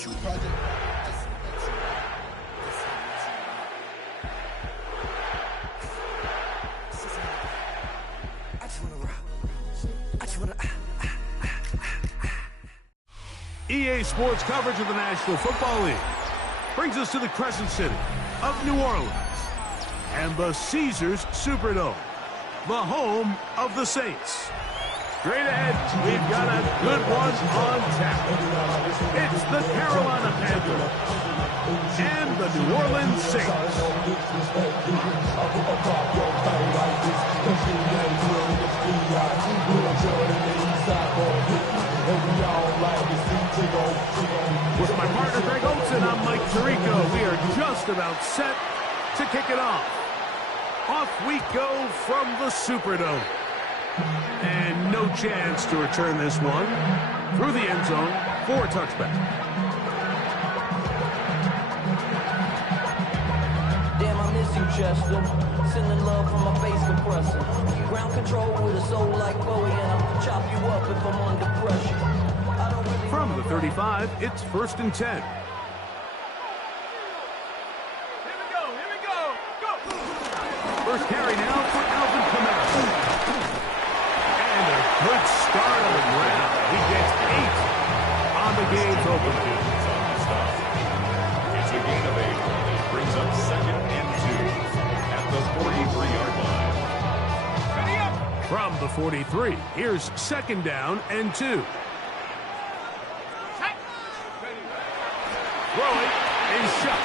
true project. EA Sports coverage of the National Football League brings us to the Crescent City of New Orleans and the Caesars Superdome, the home of the Saints. Straight ahead, we've got a good one on tap. It's the Carolina Panthers and the New Orleans Saints. With my partner Greg Olson, I'm Mike Tirico. We are just about set to kick it off. Off we go from the Superdome. And no chance to return this one through the end zone for a touchback. Damn, I miss you, Chester. Sending love from my face compressor. Ground control with a soul like Bowie, and I'll chop you up if I'm under pressure. From the 35, it's 1st and 10. Here we go. Go! First carry now for Alvin Kamara. And a good start on the ground. He gets 8 on the game's open field. It's a gain of 8. It brings up 2nd and 2 at the 43-yard line. From the 43, here's 2nd down and 2. Throwing is shot.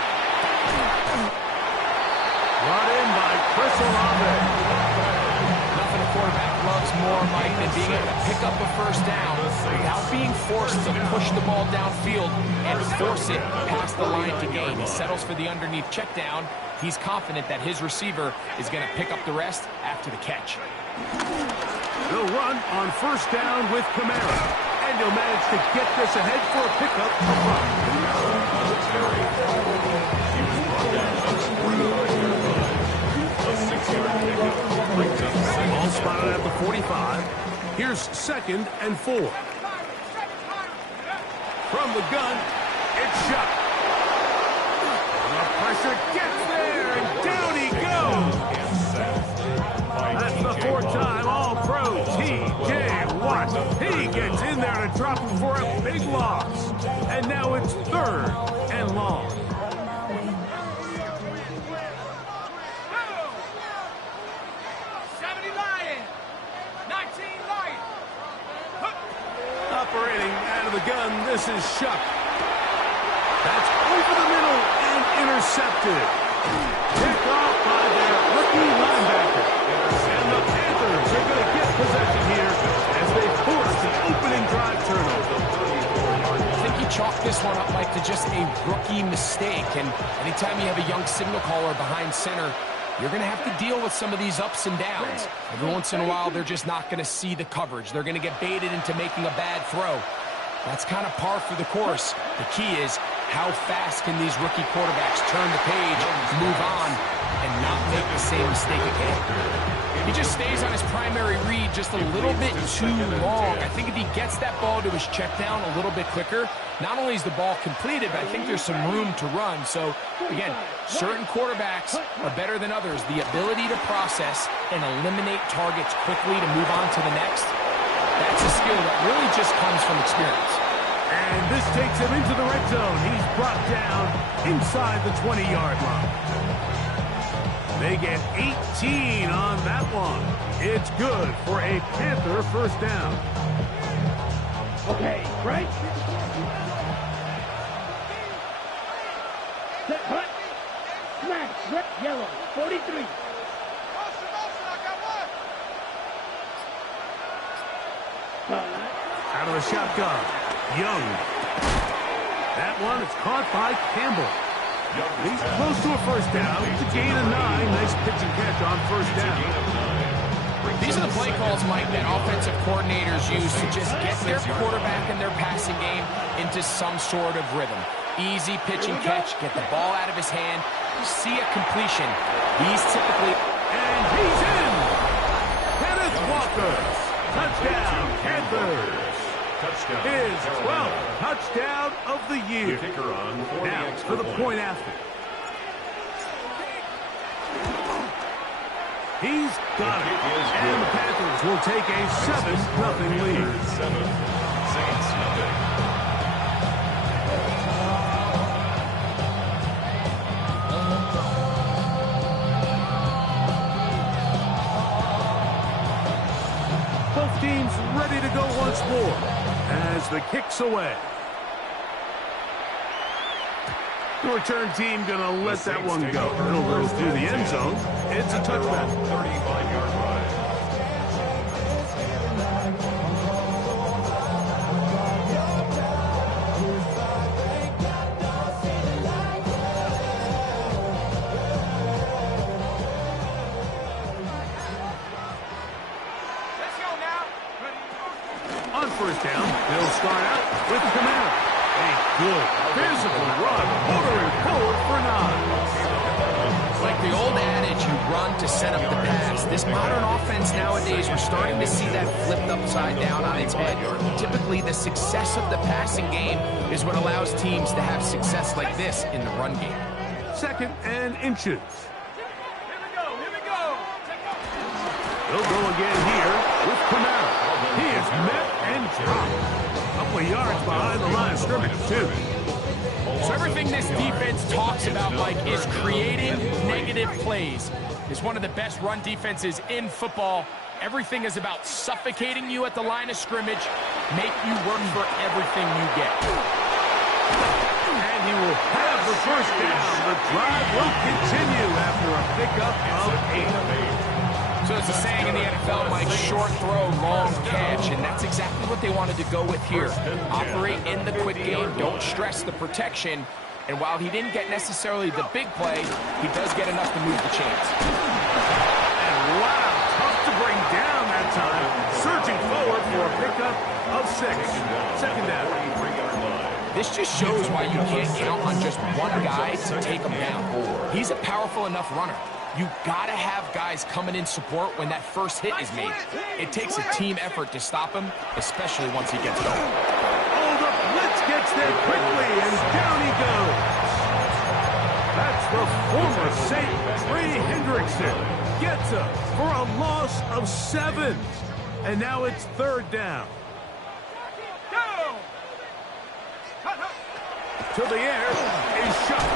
Brought in by Chris Olave. Nothing a quarterback loves more, Mike, than being able to pick up a first down without being forced to push the ball downfield and force it past the line to gain. He settles for the underneath check down. He's confident that his receiver is going to pick up the rest after the catch. They'll run on 1st down with Kamara. And he'll manage to get this ahead for a pickup up front. He was brought down on the 45-yard line. A 6-yard pickup brings up 2nd. Ball spotted at the 45. Here's 2nd and 4. From the gun, it's shot. The pressure gets there, and down he goes. That's the 4th time All-Pro T.J. Watt. He gets in there to drop him for a big loss. And now it's 3rd and long. Operating out of the gun, this is Shuck. That's over the middle and intercepted. Picked off by their rookie linebacker. And the Panthers are going to get possession here as they force the opening drive turnover. I think he chalked this one up, Mike, to just a rookie mistake. And anytime you have a young signal caller behind center, you're going to have to deal with some of these ups and downs. Every once in a while, they're just not going to see the coverage. They're going to get baited into making a bad throw. That's kind of par for the course. The key is how fast can these rookie quarterbacks turn the page, move on, and not make the same mistake again. He just stays on his primary read just a little bit too long. I think if he gets that ball to his check down a little bit quicker, not only is the ball completed, but I think there's some room to run. So, again, certain quarterbacks are better than others. The ability to process and eliminate targets quickly to move on to the next, that's a skill that really just comes from experience. And this takes him into the red zone. He's brought down inside the 20-yard line. They get 18 on that one. It's good for a Panther 1st down. Okay, right? Set, hut, smash, red, yellow, 43. Out of the shotgun, Young. That one is caught by Campbell. He's close to a 1st down. It's a gain of 9. Nice pitch and catch on 1st down. These are the play calls, Mike, that offensive coordinators use to just get their quarterback and their passing game into some sort of rhythm. Easy pitch and catch, get the ball out of his hand, see a completion. He's typically... And he's in! Kenneth Walker! Touchdown, Panthers! His 12th touchdown of the year. Kicker on for Now for the point after. He's got it. And the Panthers will take a 7-0 lead. 7, Saints nothing. Both teams ready to go once more as the kick's away. The return team going to let that one go. It'll go through the end zone. It's a touchback. 35-yard run. On first down, they'll start out with Camaro. A good physical run, motoring forward for 9. Like the old adage, you run to set up the pass. This modern offense nowadays, we're starting to see that flipped upside down on its head. Typically, the success of the passing game is what allows teams to have success like this in the run game. 2nd and inches. Here we go. They'll go again here with Camaro. He is met and dropped. A couple of yards behind the line of scrimmage, too. So everything this defense talks about, Mike, is creating negative plays. It's one of the best run defenses in football. Everything is about suffocating you at the line of scrimmage, make you work for everything you get. And he will have the first down. The drive will continue after a pickup of 8. So it's a saying in the NFL, Mike, short throw, long catch, and that's exactly what they wanted to go with here. Operate in the quick game, don't stress the protection, and while he didn't get necessarily the big play, he does get enough to move the chains. And wow, tough to bring down that time. Surging forward for a pickup of 6. 2nd down. This just shows why you can't count on just one guy to take him down. He's a powerful enough runner. You gotta have guys coming in support when that first hit is made. It takes a team effort to stop him, especially once he gets going. Oh, the blitz gets there quickly, and down he goes. That's the former Saint, Trey Hendrickson. Gets up for a loss of 7. And now it's 3rd down. To the air, a shot.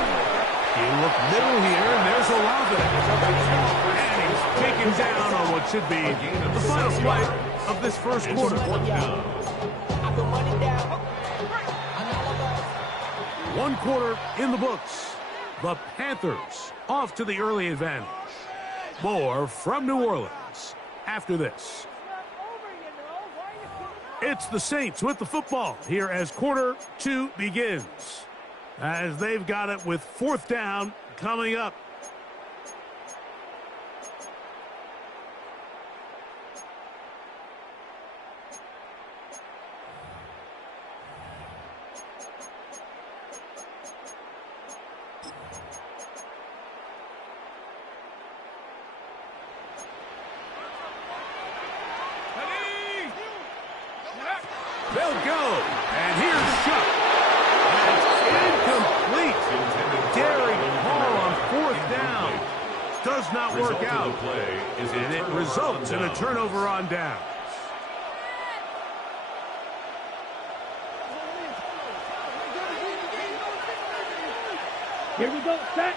You look middle here, and there's Olave. And he's taken down on what should be the final play of this first quarter. 1 quarter in the books. The Panthers off to the early advantage. More from New Orleans after this. It's the Saints with the football here as quarter 2 begins. As they've got it with 4th down coming up. They'll go, and here's Shuck. Incomplete. Daring Hall on 4th down. Does not work out. And it results in a turnover on downs. Here we go, set.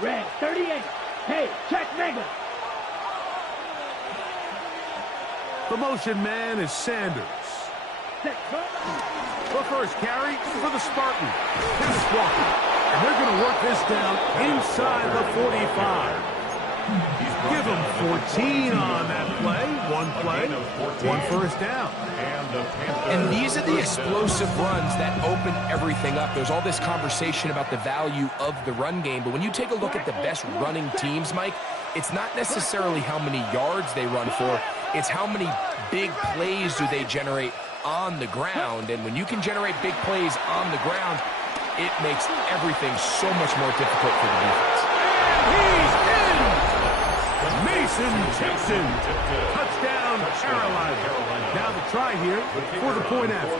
Red, 38. Hey, check Mega. The motion man is Sanders. Set, The first carry for the Spartans. Dennis Walker. And they're going to work this down inside the 45. Give them 14 on that play. 1 play, 1 first down. And these are the explosive runs that open everything up. There's all this conversation about the value of the run game, but when you take a look at the best running teams, Mike, it's not necessarily how many yards they run for, it's how many big plays do they generate on the ground. And when you can generate big plays on the ground, it makes everything so much more difficult for the defense. He's in! Mason Tipton. Touchdown, Carolina. Now the try here for the point after.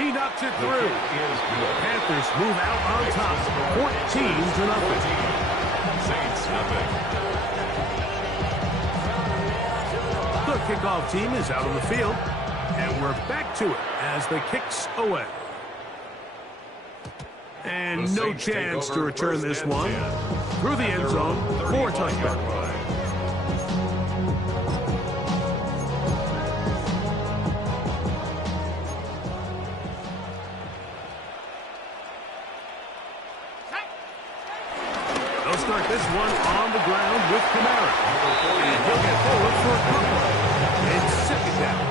He knocks it through. Panthers move out on top, 14-0. Saints nothing. The kickoff team is out on the field, and we're back to it as the kick's away. And no chance to return this one. Through the end zone for a touchdown. They'll start this one on the ground with Kamara. And he'll get forward for a couple. It's second down.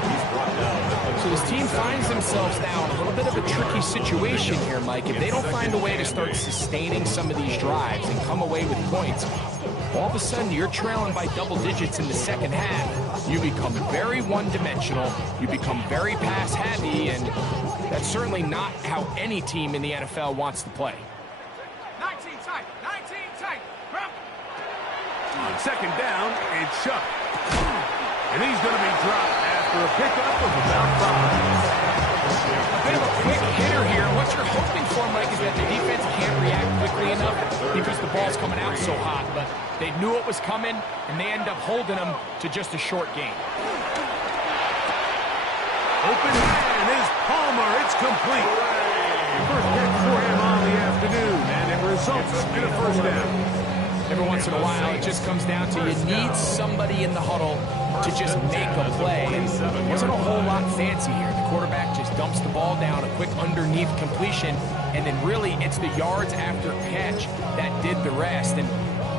So this team finds themselves now in a little bit of a tricky situation here, Mike. If they don't find a way to start sustaining some of these drives and come away with points, all of a sudden you're trailing by double digits in the second half. You become very one-dimensional. You become very pass-heavy, and that's certainly not how any team in the NFL wants to play. 19 tight, 19 tight. On second down, it's Shuck. And he's going to be dropped after a pickup of about 5. A bit of a quick hitter here. What you're hoping for, Mike, is that the defense can't react quickly enough because the ball's coming out so hot. But they knew it was coming, and they end up holding them to just a short gain. Open man is Palmer. It's complete. First pick for him on the afternoon, and it results in a first down. Every once in a while, it just comes down to you need somebody in the huddle to just make a play. And it wasn't a whole lot fancy here. The quarterback just dumps the ball down, a quick underneath completion, and then really it's the yards after catch that did the rest. And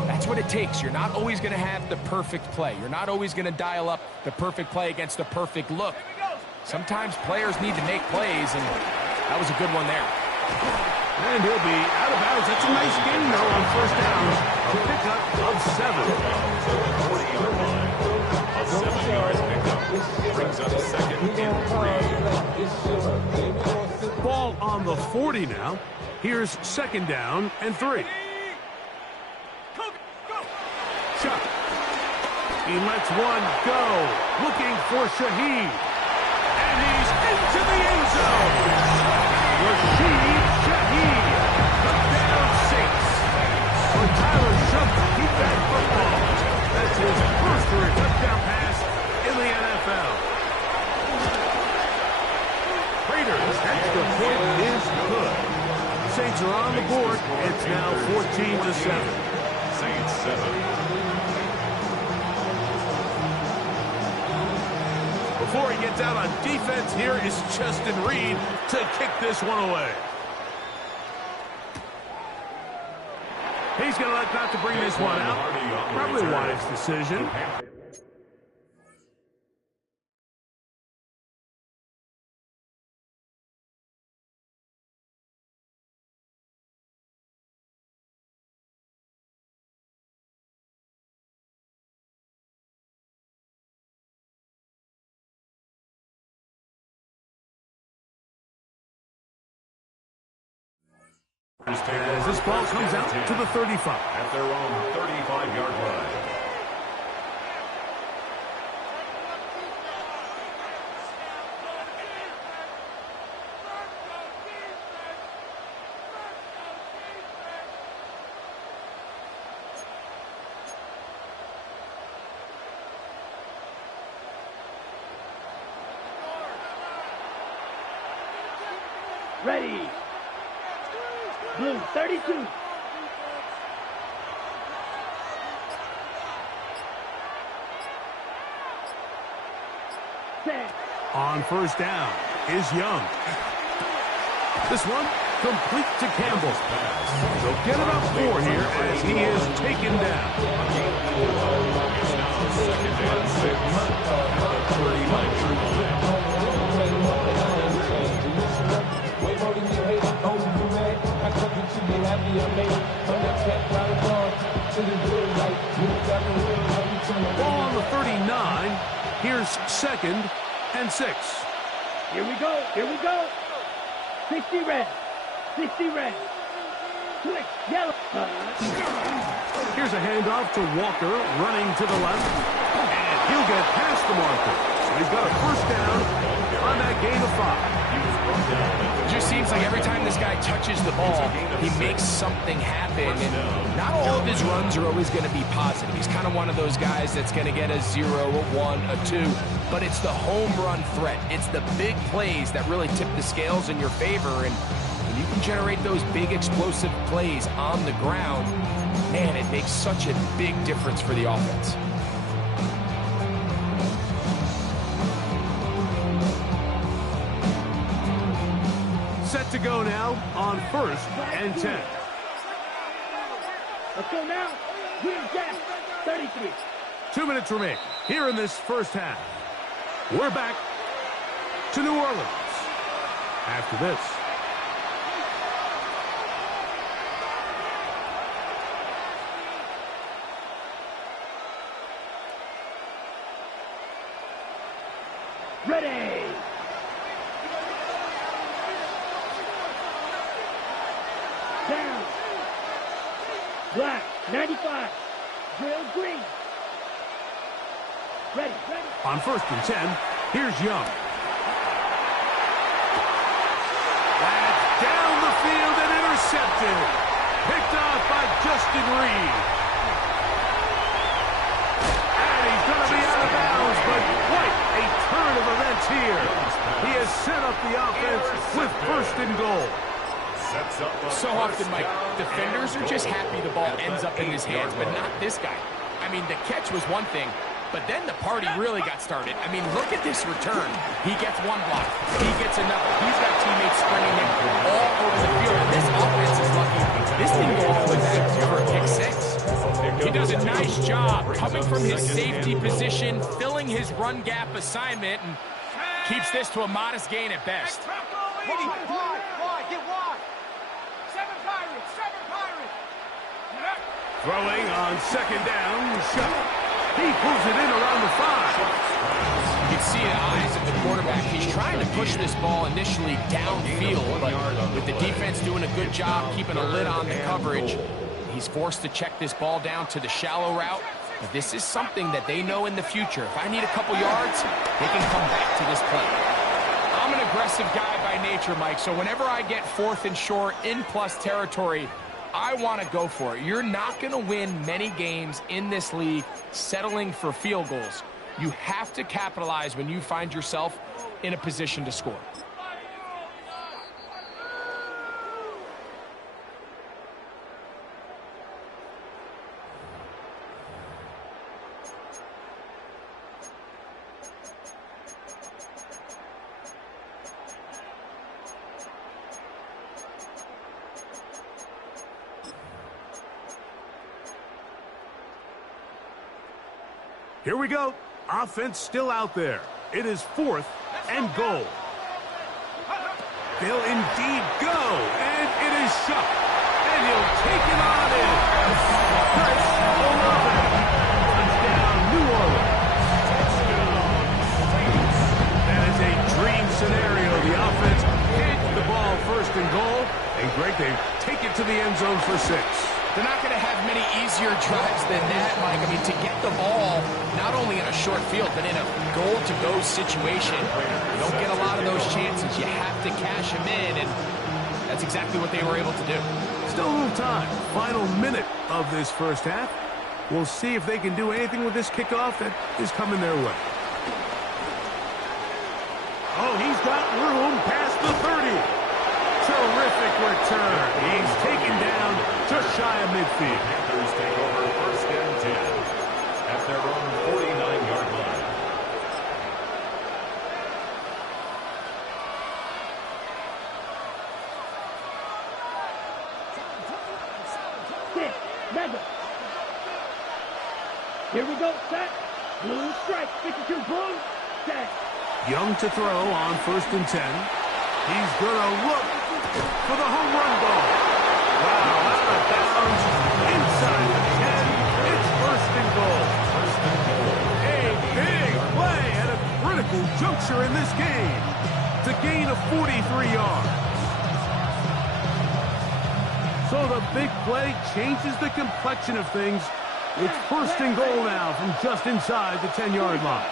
that's what it takes. You're not always going to have the perfect play. You're not always going to dial up the perfect play against the perfect look. Sometimes players need to make plays, and that was a good one there. And he'll be out of bounds. That's a nice gain, though, on first down. A pickup of 7. A 7-yard pickup brings up second and 3. Ball on the 40 now. Here's second down and 3. Chuck. He lets one go. Looking for Shaheed. And he's into the end zone. Shaheed, touchdown Saints. For Tyler Shough to keep that football. That's his first career touchdown pass in the NFL. Raiders' extra point is good. Saints are on the board. It's now 14-7. Saints 7. Before he gets out on defense, here is Justin Reed to kick this one away. He's going to elect not to bring this one out. Probably a wise decision. As this ball comes out to the 35. At their own 35-yard line. Ready. Blue, 32. Set. On first down is Young. This one complete to Campbell. So get about 4 here as he is taken down. Second and 6. At the 39-yard line. Ball on the 39. Here's second and 6. Here we go. Here we go. 60 red. 60 red. Switch. Yellow. Here's a handoff to Walker, running to the left. And he'll get past the marker. So he's got a first down on that gain of 5. It just seems like every time this guy touches the ball, he makes something happen. And not all of his runs are always going to be positive. He's kind of one of those guys that's going to get a 0, a 1, a 2. But it's the home run threat. It's the big plays that really tip the scales in your favor. And when you can generate those big explosive plays on the ground, man, it makes such a big difference for the offense. Set to go now on 1st and 10. Let's go now. Green Jack. 33. 2 minutes remain here in this first half. We're back to New Orleans after this. Ready. Down. Black. 95. Drill green. Ready. On 1st and 10, here's Young. That's down the field and intercepted. Picked off by Justin Reed. And he's going to be out of bounds, but quite a turn of events here. He has set up the offense with 1st and goal. So often, Mike, defenders are just happy the ball ends up in his hands, but not this guy. I mean, the catch was one thing, but then the party really got started. I mean, look at this return. He gets one block. He gets another. He's got teammates sprinting him all over the field. And this offense is lucky. This didn't go all the way back for a pick 6. He does a nice job coming from his safety position, filling his run gap assignment, and keeps this to a modest gain at best. Wide, get wide. 7 Pirates, 7 Pirates. Throwing on 2nd down, shot. He pulls it in around the 5. You can see the eyes of the quarterback. He's trying to push this ball initially downfield, but with the defense doing a good job keeping a lid on the coverage, he's forced to check this ball down to the shallow route. But this is something that they know in the future. If I need a couple yards, they can come back to this play. I'm an aggressive guy by nature, Mike, so whenever I get 4th and short in plus territory, I want to go for it. You're not going to win many games in this league settling for field goals. You have to capitalize when you find yourself in a position to score. Here we go. Offense still out there. It is 4th and goal. They'll indeed go, and it is shot. And he'll take it on in. Chris Olave. Touchdown, New Orleans. That is a dream scenario. The offense hits the ball 1st and goal. And Greg, they take it to the end zone for 6. They're not going to have many easier drives than that, Mike. I mean, to get the ball not only in a short field, but in a goal-to-go situation, you don't get a lot of those chances. You have to cash them in, and that's exactly what they were able to do. Still a little time. Final minute of this first half. We'll see if they can do anything with this kickoff that is coming their way. Oh, he's got room past the 30. Terrific return. He's taken down just shy of midfield. Panthers take over 1st and 10 at their own 49-yard line. Mega. Here we go, set. Blue strike, 52, boom, set. Young to throw on 1st and 10. He's going to look for the home run ball. Wow, out of bounds, inside the 10. It's 1st and goal. A big play at a critical juncture in this game. It's a gain of 43 yards. So So the big play changes the complexion of things. It's first and goal now from just inside the 10-yard line.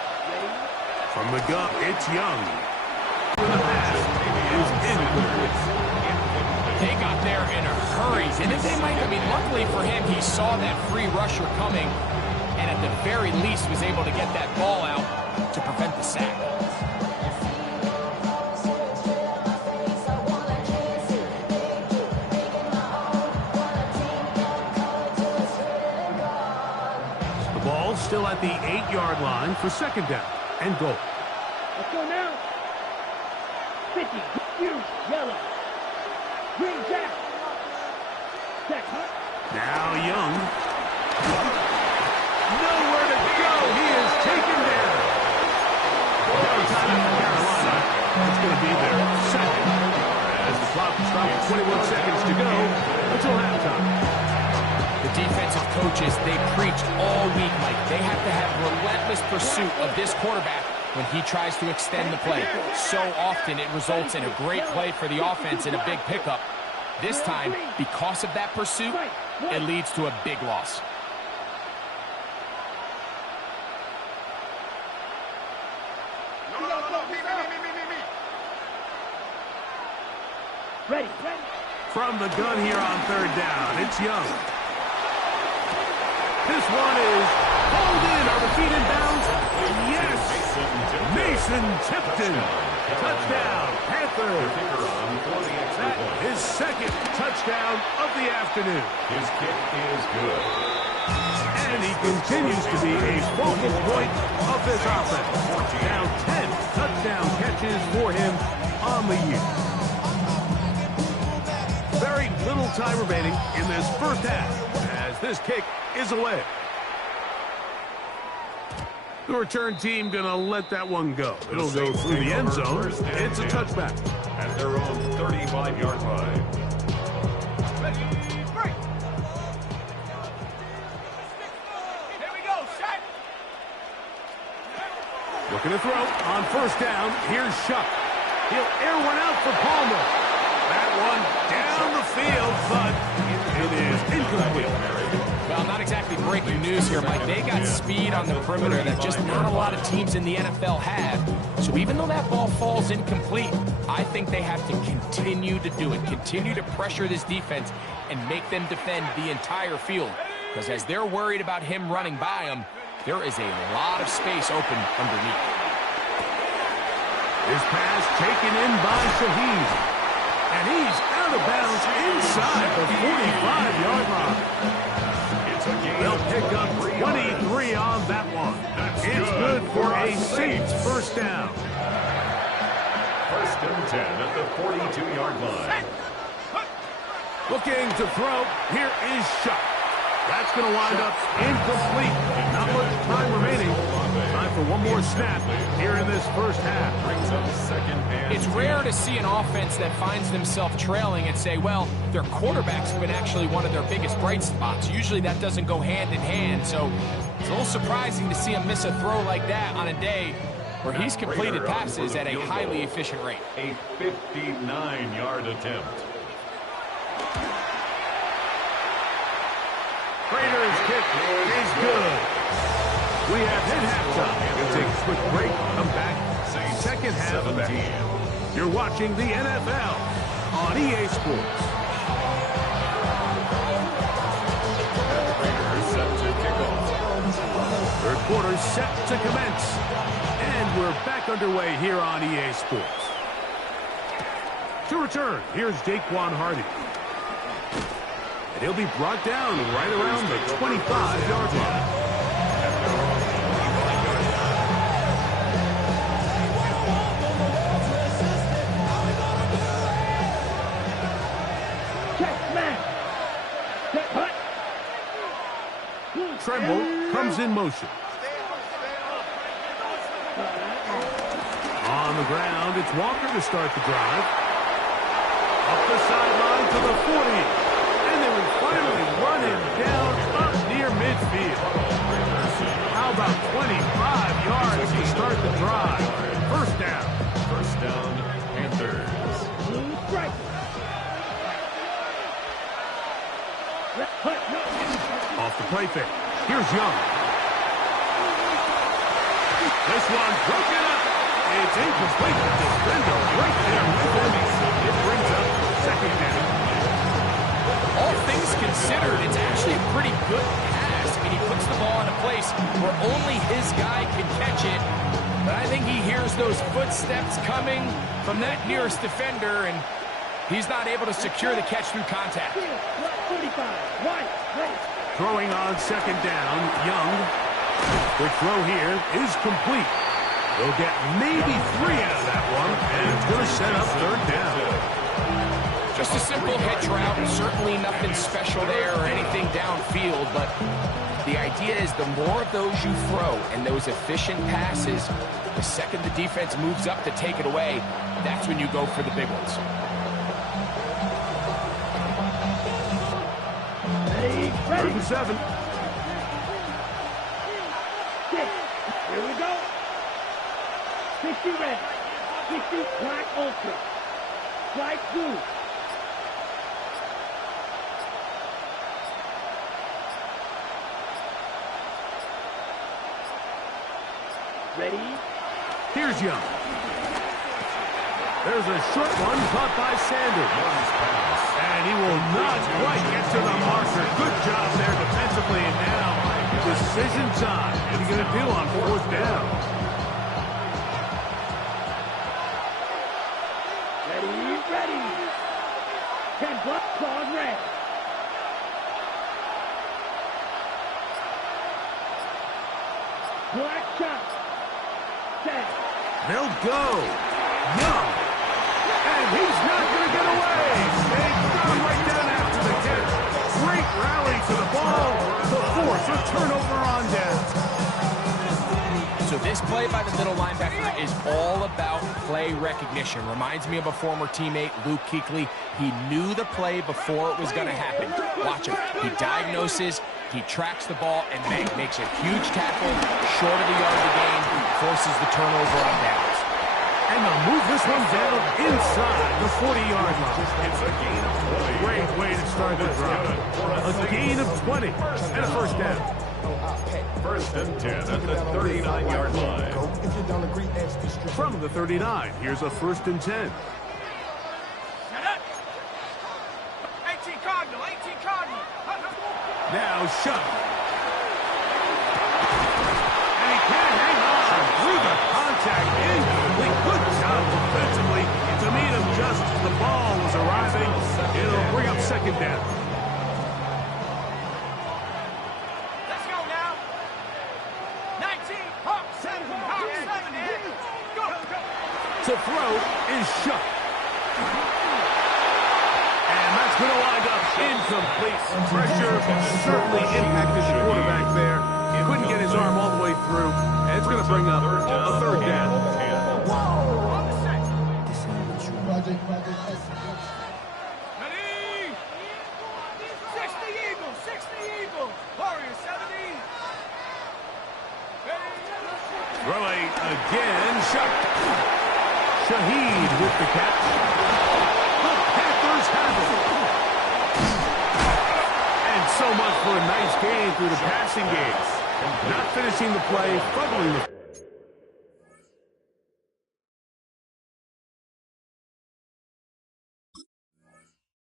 From the gun, it's Young. The pass is incomplete. They got there in a hurry. Didn't they, Mike? I mean, luckily for him, he saw that free rusher coming and at the very least was able to get that ball out to prevent the sack. The ball still at the 8-yard line for second down and goal. Let's go now. 50. Huge. Yellow. Green jack. Jack, huh? Now Young. Nowhere to go. He is taken down. Downtown in Carolina. It's going to be their second. As the clock stops, 21 seconds to go until halftime. The defensive coaches, they preach all week, Mike. They have to have relentless pursuit of this quarterback when he tries to extend the play. So often it results in a great play for the offense and a big pickup. This time, because of that pursuit, it leads to a big loss. Ready. From the gun here on third down, it's Young. This one is pulled in. Are the feet in bounds? Yes. Mason Tipton. Touchdown, Panthers. That is his second touchdown of the afternoon. His kick is good. And he continues to be a focal point of this offense. Now 10 touchdown catches for him on the year. Very little time remaining in this first half as this kick is away. The return team going to let that one go. It'll go through the end zone. It's a touchback. At their own 35-yard line. Ready, break. Here we go, set. Looking to throw on first down. Here's Shuck. He'll air one out for Palmer. That one down the field, but it is incomplete. Well, not exactly breaking news here, Mike. They got speed on the perimeter that just not a lot of teams in the NFL have. So even though that ball falls incomplete, I think they have to continue to do it. Continue to pressure this defense and make them defend the entire field. Because as they're worried about him running by them, there is a lot of space open underneath. This pass taken in by Shaheed. And he's out of bounds inside the 45-yard line. They'll pick up 23 on that one. It's good for a Saints first down. First and 10 at the 42-yard line. Looking to throw. Here is Shuck. That's going to wind up incomplete. Not much time remaining. Time for one more snap here in this first half. Brings up second and It's rare to see an offense that finds themselves trailing and say, well, their quarterback's been actually one of their biggest bright spots. Usually that doesn't go hand in hand, so it's a little surprising to see him miss a throw like that on a day where he's completed passes at a highly efficient rate. a 59-yard attempt. Raiders kick is good. We have hit halftime. We'll take a quick break. Come back. Second half of that. You're watching the NFL on EA Sports. Raiders set to kick off. Third quarter set to commence. And we're back underway here on EA Sports. To return, here's Daquan Hardy. And he'll be brought down right around the 25-yard line. Tremble comes in motion. On the ground, it's Walker to start the drive. Up the sideline to the 40. And they will finally run him down up near midfield. How about 25 yards to start the drive? First down. First down, Panthers. off the play fake. Here's Young. This one broken up. It's incomplete. Defender right there with him. It brings up second down. All things considered, it's actually a pretty good pass. I mean, he puts the ball in a place where only his guy can catch it. But I think he hears those footsteps coming from that nearest defender, and he's not able to secure the catch through contact. 45, right, ready. Throwing on second down, Young. The throw here is complete. They'll get maybe 3 out of that one, and it's going to set up third down. Just a simple hitch route, certainly nothing special there or anything downfield, but the idea is the more of those you throw and those efficient passes, the second the defense moves up to take it away, that's when you go for the big ones. Ready. 3rd and 7. 6. Here we go. 60 red. 60 black ultra. Strike 2. Ready? Here's Young. There's a short one caught by Sanders. And he will not quite get to the marker. Good job there defensively. And now, decision time. What are you going to do on 4th down? Ready. 10 bucks, claws red. Black shot. Set. They'll go. Young. And he's not going to get away. They got him right down after the catch. Great rally to the ball. The 4th, a turnover on down. So this play by the middle linebacker is all about play recognition. Reminds me of a former teammate, Luke Kuechly. He knew the play before it was going to happen. Watch him. He diagnoses, he tracks the ball, and makes a huge tackle short of the yard of the game, forces the turnover on downs. And they'll move this one down inside the 40-yard line. It's a gain of 20. Great way to start the drive. A gain of 20 and a first down. 1st and 10 at the 39-yard line. From the 39, here's a 1st and 10. Set up. 18 Cardinal, 18 Cardinal. Now Shuck. And he can't hang on through the contact. Incomplete. Good job defensively to meet him just as the ball was arriving. It'll bring up second down. Let's go now. 19, Hawk 7, Hawk 7, go. To throw is Shuck. And that's going to wind up incomplete. Pressure certainly impacted the quarterback there. He couldn't get his arm all the way through. And it's going to bring up a third down. On the set. Ready? 60 Eagles, 60 Eagles. Warriors 70. Ready? Throwing again, Shuck. Shaheed with the catch. The Panthers have it. And so much for a nice gain through the passing game. Not finishing the play, fumbling the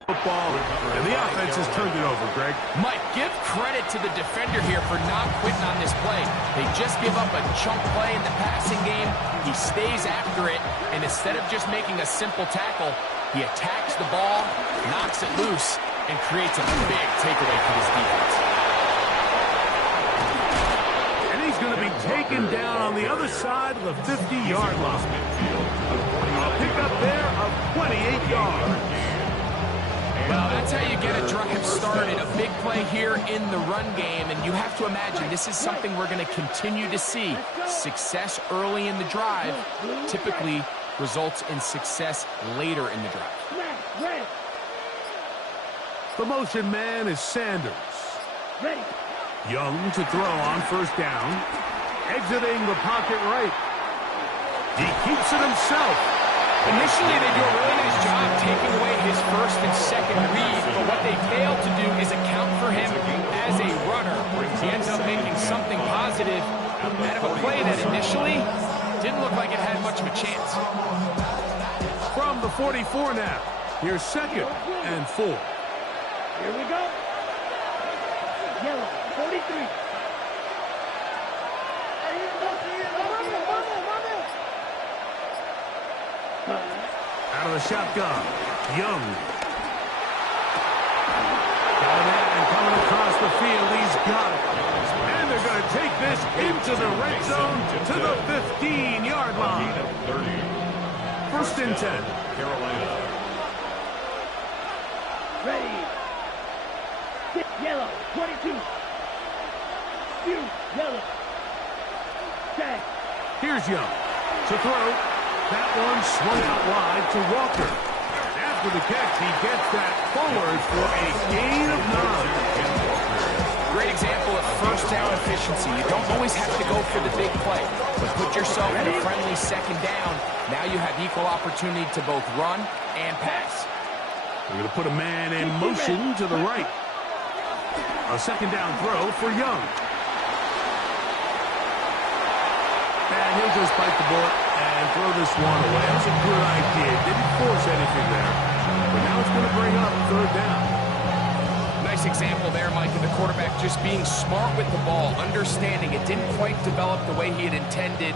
football, and the offense has turned it over, Greg. Mike, give credit to the defender here for not quitting on this play. They just give up a chunk play in the passing game. He stays after it, and instead of just making a simple tackle, he attacks the ball, knocks it loose, and creates a big takeaway for his defense. And he's going to be taken down on the other side of the 50-yard line. A pickup there of 28 yards. Well, that's how you get a drive started. A big play here in the run game, and you have to imagine this is something we're going to continue to see. Success early in the drive typically results in success later in the drive. Ready. The motion man is Sanders. Ready. Young to throw on first down. Exiting the pocket right. He keeps it himself. Initially, they do a really nice job taking away his first and second read, but what they fail to do is account for him as a runner. He ends up making something positive out of a play that initially didn't look like it had much of a chance. From the 44 now, here's 2nd and 4. Here we go. Yellow, 43. Out of the shotgun, Young. Got a man coming across the field. He's got it. And they're going to take this into the red zone to the 15-yard line. 1st and 10. Carolina. Ready. Yellow, 22. Few, yellow. Tag. Here's Young to throw. That one swung out wide to Walker. After the catch, he gets that forward for a gain of 9. Great example of first down efficiency. You don't always have to go for the big play, but put yourself in a friendly 2nd down. Now you have equal opportunity to both run and pass. We're going to put a man in motion to the right. A 2nd down throw for Young. And he'll just bite the bullet and throw this one away. That was a good idea. Didn't force anything there. But now it's going to bring up 3rd down. Nice example there, Mike, of the quarterback just being smart with the ball, understanding it didn't quite develop the way he had intended.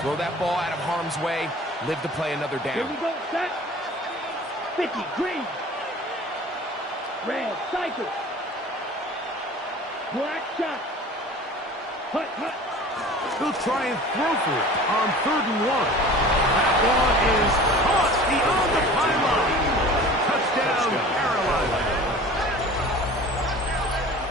Throw that ball out of harm's way, live to play another Here down. we go, set. 50, green. Red, cycle. Black shot. Hut, hut. He'll try and throw for it on 3rd and 1. That one is caught beyond the pylon. Touchdown, Carolina.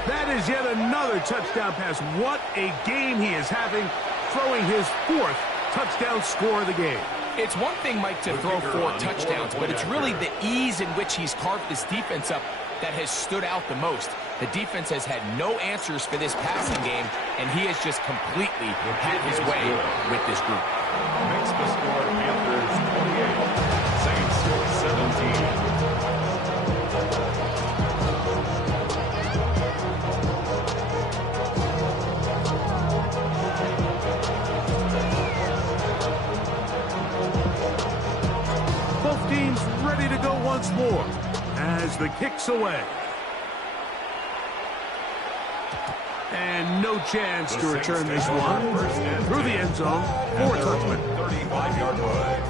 That is yet another touchdown pass. What a game he is having, throwing his 4th touchdown score of the game. It's one thing, Mike, to throw 4 touchdowns, but it's really the ease in which he's carved this defense up that has stood out the most. The defense has had no answers for this passing game, and he has just completely had his way with this group. Makes the score Panthers 28, Saints 17. Both teams ready to go once more as the kick's away. And no chance to return this one through the end zone for a touchdown. 35-yard line.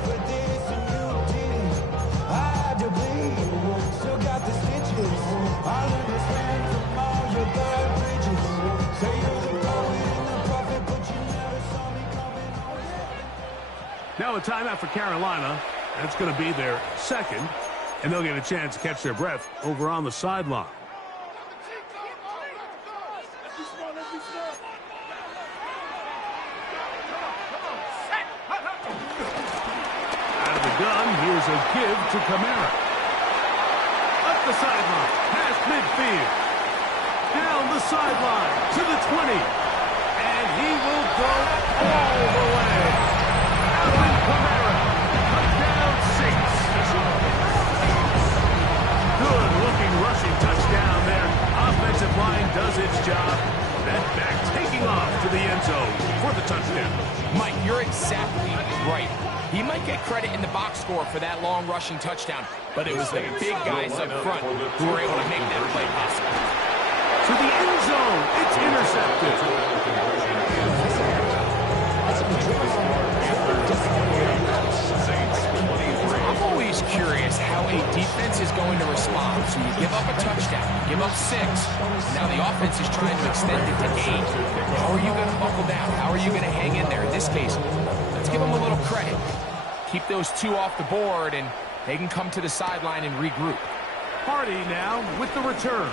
Now a timeout for Carolina. That's going to be their 2nd, and they'll get a chance to catch their breath over on the sideline. Gun, here's a give to Kamara. Up the sideline, past midfield. Down the sideline to the 20. And he will go all the way. Alvin Kamara, touchdown Saints. Good-looking rushing touchdown there. Offensive line does its job. That back taking off to the end zone for the touchdown. Mike, you're exactly right. He might get credit in the box score for that long rushing touchdown, but it was the big guys up front who were able to make that play possible. To the end zone, it's intercepted. I'm always curious how a defense is going to respond. So you give up a touchdown, you give up 6. Now the offense is trying to extend it to 8. How are you going to buckle down? How are you going to hang in there? In this case, let's give them a little credit. Keep those 2 off the board, and they can come to the sideline and regroup. Hardy now with the return.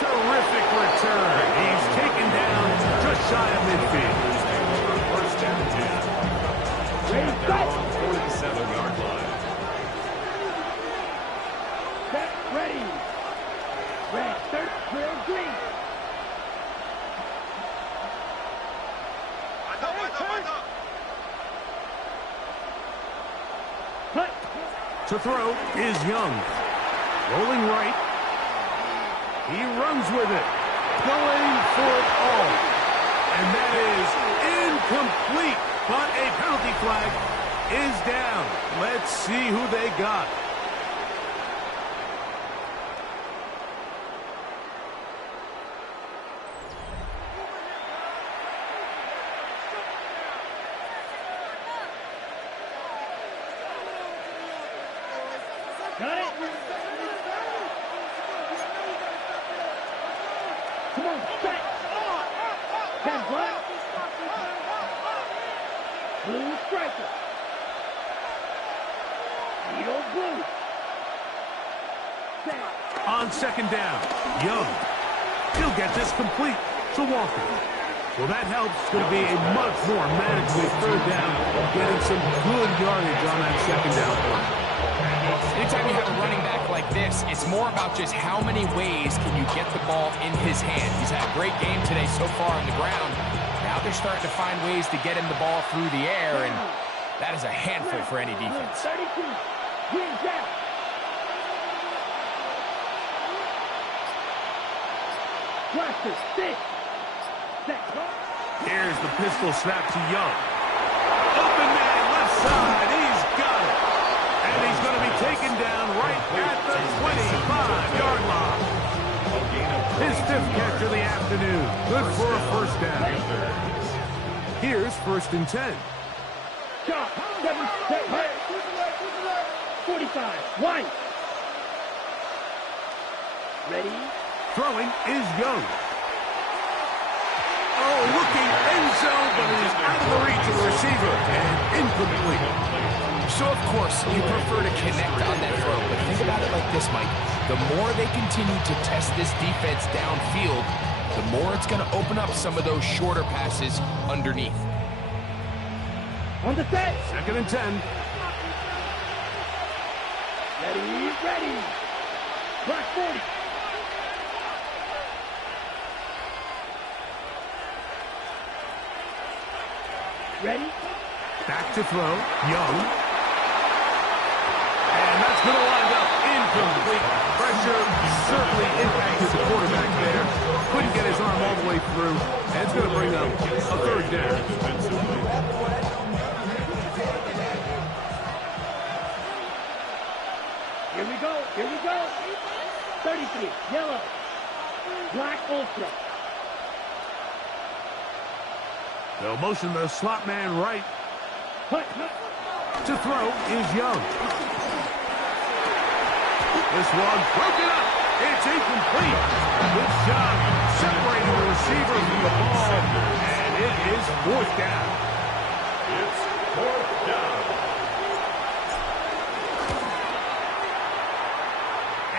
Terrific return. He's taken down just shy of midfield. 1st and 10. They're on 47-yard line. Set, ready. Red, 3rd, clear, green. To throw is Young. Rolling right. He runs with it. Going for it all. And that is incomplete. But a penalty flag is down. Let's see who they got. Got it? Come on, set. Ten black. Blue striker. Needle blue. Set. On second down, Young. He'll get this complete to Walker. Well, that helps. It's going to be a much more manageable third down, getting some good yardage on that second down play. Anytime you have a running back like this, it's more about just how many ways can you get the ball in his hand. He's had a great game today so far on the ground. Now they're starting to find ways to get him the ball through the air, and that is a handful for any defense. 32. Green down. Blaster, sit. Set. Here's the pistol snap to Young. Open man, left side. He's got it. And he's going to be taken down right at the 25-yard line. His fifth catch of the afternoon. Good for a first down. Here's 1st and 10. Shot. 7. Set. 45. White. Ready. Throwing is Young. Oh, looking end zone, but it is out of the reach of the receiver and incomplete. So, of course, you prefer to connect on that throw, but think about it like this, Mike. The more they continue to test this defense downfield, the more it's going to open up some of those shorter passes underneath. On the set. 2nd and 10. Ready. Ready. Black 40. Ready. Back to throw. Young. And that's going to wind up incomplete. Pressure certainly impacted the quarterback there. Couldn't get his arm all the way through. And it's going to bring up a 3rd down. Here we go. Here we go. 33. Yellow. Black ultra. They'll motion the slot man right. Hut. To throw is Young. This one broken up. It's incomplete. Good shot. Separating the receiver from the ball. And it is 4th down. It's 4th down.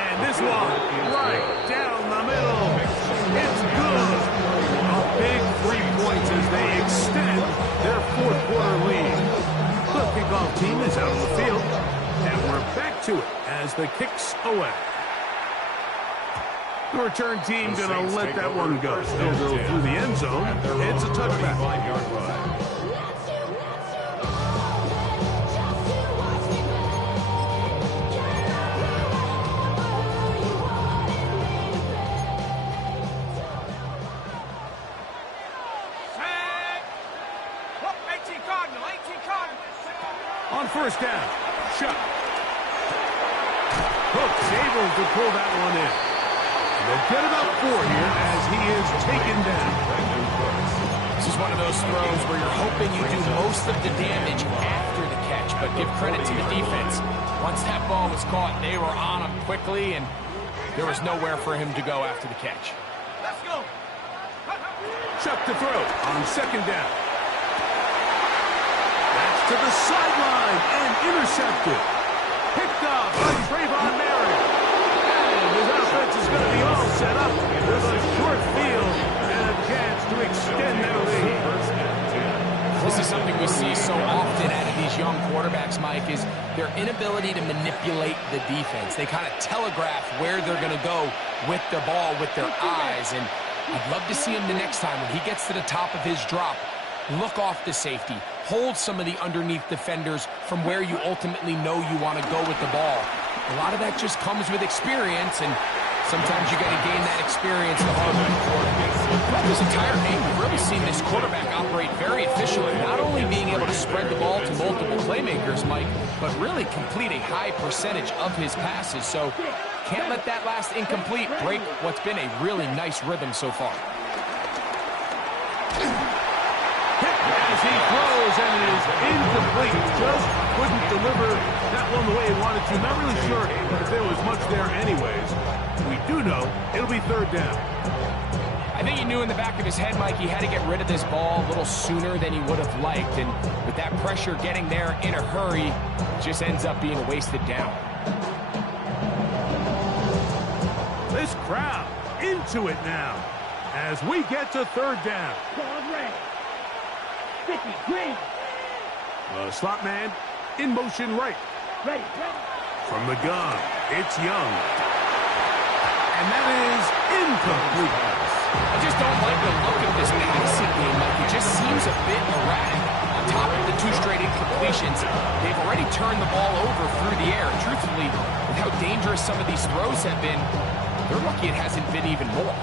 And this one right down the middle. It's good. A big 3 points as they extend their 4th quarter lead. The kickoff team is out of the field. And we're back to it as the kick's away. The return team going to let that one go. They'll go through the end zone. It's a touchback. 5-yard line. On 1st down, shot. Cook's able to pull that one in. They'll get about 4 here as he is taken down. This is one of those throws where you're hoping you do most of the damage after the catch, but give credit to the defense. Once that ball was caught, they were on him quickly, and there was nowhere for him to go after the catch. Let's go. Chuck to throw on 2nd down. That's to the sideline and intercepted. Picked up by Trayvon Merritt. And his offense is going to be all set up with a short field and a chance to extend their lead. This is something we see so often out of these young quarterbacks, Mike, is their inability to manipulate the defense. They kind of telegraph where they're going to go with the ball, with their eyes. And I'd love to see him the next time when he gets to the top of his drop. look off the safety, hold some of the underneath defenders from where you ultimately know you want to go with the ball. A lot of that just comes with experience, and sometimes you got to gain that experience the hard way. Throughout this entire game, we've really seen this quarterback operate very efficiently, not only being able to spread the ball to multiple playmakers, Mike, but really complete a high percentage of his passes. So can't let that last incomplete break what's been a really nice rhythm so far. As he throws, and it is incomplete. Just couldn't deliver that one the way he wanted to. Not really sure if there was much there anyways. We do know it'll be third down. I think he knew in the back of his head, Mike, he had to get rid of this ball a little sooner than he would have liked. And with that pressure getting there in a hurry, it just ends up being a wasted down. This crowd into it now as we get to third down. The slot man in motion right. Ready. From the gun, it's Young. And that is incomplete. I just don't like the look of this passing game, Mike. It just seems a bit erratic. On top of the 2 straight incompletions, they've already turned the ball over through the air. Truthfully, with how dangerous some of these throws have been, they're lucky it hasn't been even more.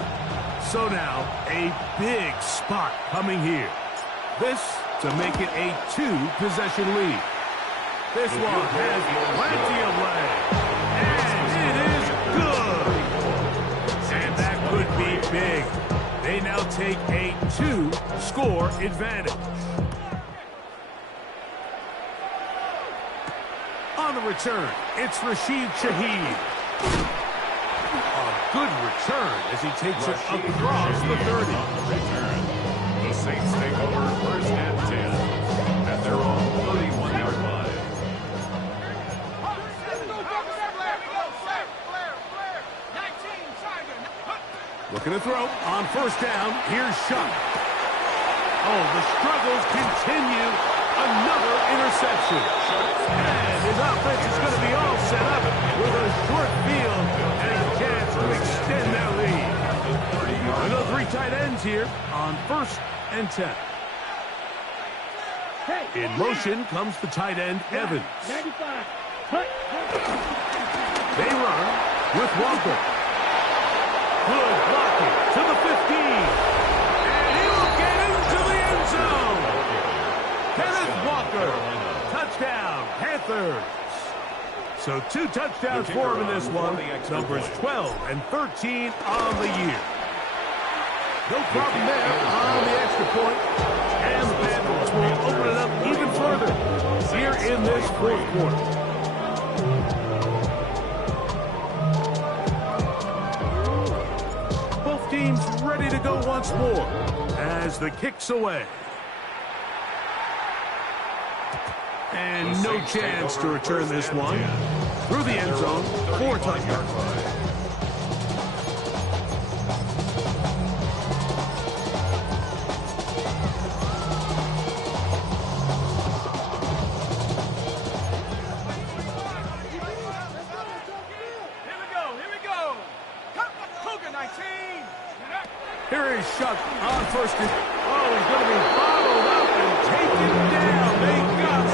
So now, a big spot coming here. This to make it a 2-possession lead. This one has plenty of leg. And it is good. And that could be big. They now take a 2-score advantage. On the return, it's Rashid Shaheed. A good return as he takes it across the 30. The Saints take over first and 10 at their own 31-yard line. Looking to throw on first down. Here's Shuck. Oh, the struggles continue. Another interception. And his offense is going to be all set up with a short field and a chance to extend their lead. And those 3 tight ends here on first and 10. In motion comes the tight end, Evans. 95. They run with Walker. Good blocking to the 15. And he will get into the end zone. Kenneth Walker. Touchdown, Panthers. So 2 touchdowns for him in this one. Numbers 12 and 13 on the year. No problem there on the extra point. And the Panthers will open it up even further here in this fourth quarter. Both teams ready to go once more as the kick's away. And no chance to return this one. Through the end zone, 4 touchdowns. Here is Shuck on first. Oh, he's going to be bottled up and taken down. They got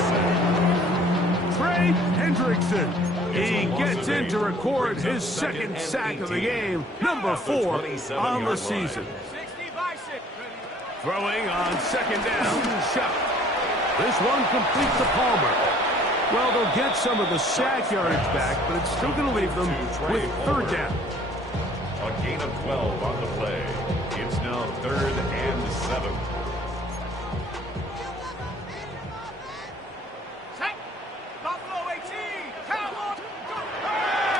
Trey Hendrickson. He gets in to record his second sack of the game, number 4 on the season. Throwing on second down, Shuck. This one complete to Palmer. Well, they'll get some of the sack yardage back, but it's still going to leave them with third down. A gain of 12 on the play. It's now 3rd and 7.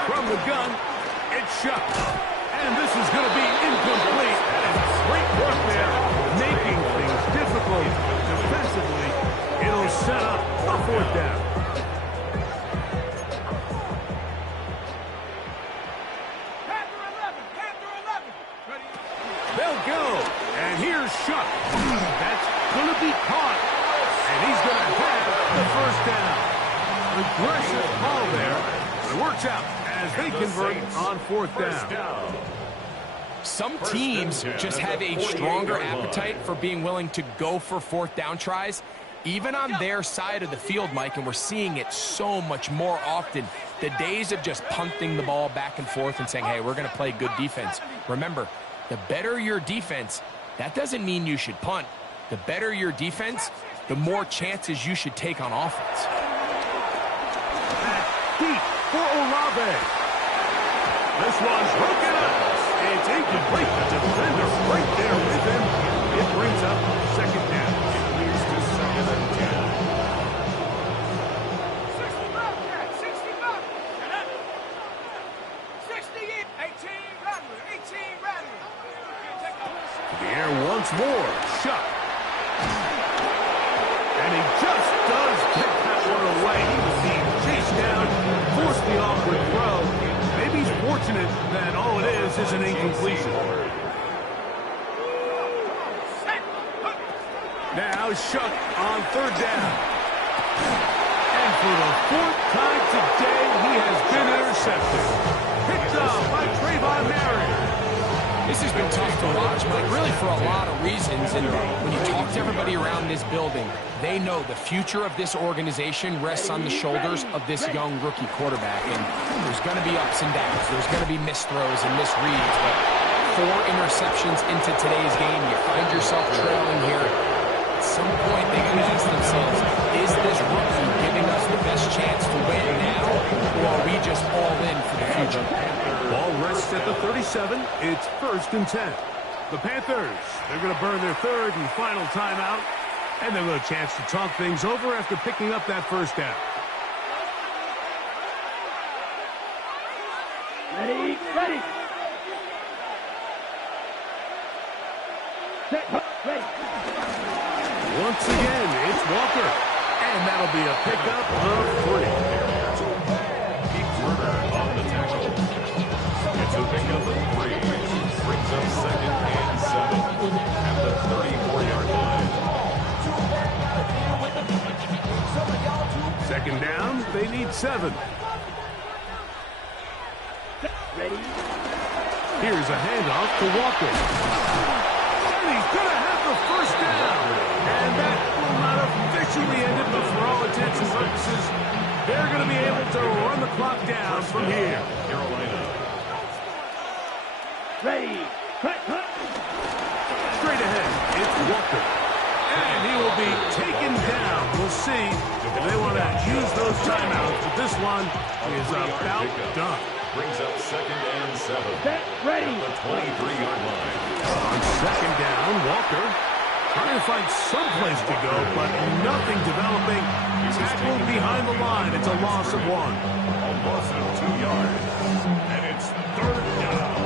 From the gun, it's Shuck. And this is going to be incomplete. Great work there, making things difficult defensively. It'll set up a 4th down. They'll go. And here's Shuck. That's going to be caught. And he's going to have the first down. Aggressive call there. It works out as they convert on 4th down. Some teams just have a stronger appetite for being willing to go for fourth down tries, even on their side of the field, Mike, and we're seeing it so much more often. The days of just punting the ball back and forth and saying, hey, we're going to play good defense. Remember, the better your defense, that doesn't mean you should punt. The better your defense, the more chances you should take on offense. Deep for Olave. This one's broken up. It's incomplete. The defender right there with him. It brings up second down. It leads to second and 10. 65, Jack, 65. 68, 18, Rattler, 18, Rattler. To the air once more. Shot. And he just does get that one away. He was being chased down, forced the awkward throw. Maybe he's fortunate that all it is an incompletion. Now Shuck on third down. And for the fourth time today, he has been intercepted. Picked up by Trayvon Marriott. This has been tough to watch, Mike, really for a lot of reasons. And when you talk to everybody around this building, they know the future of this organization rests on the shoulders of this young rookie quarterback. And there's going to be ups and downs. There's going to be missed throws and misreads. But 4 interceptions into today's game, you find yourself trailing here. At some point, they got to ask themselves, is this rookie giving us the best chance to win now, or are we just all in for the future? Ball rests at the 37. It's 1st and 10. The Panthers, they're going to burn their third and final timeout, and they'll get a chance to talk things over after picking up that first down. Ready, ready. Set, ready. Once again, it's Walker, and that'll be a pickup of 3. Keeps Turner on the tackle. It's a pickup of 3. Brings up second and 7 at the 34-yard line. Second down, they need 7. Ready. Here's a handoff to Walker. And he's going to have the first down. And that will not officially end it, but for all intents and purposes, they're going to be able to run the clock down from here. Carolina. Ready. Cut, cut. Straight ahead, it's Walker. And he will be taken down. We'll see if they want to use those timeouts, but this one is about done. Brings up second and 7. Set, ready. At the 23-yard line. On second down, Walker trying to find some place to go, but nothing developing. Tackled behind the line. It's a loss of 1. A loss of 2 yards. And it's 3rd down.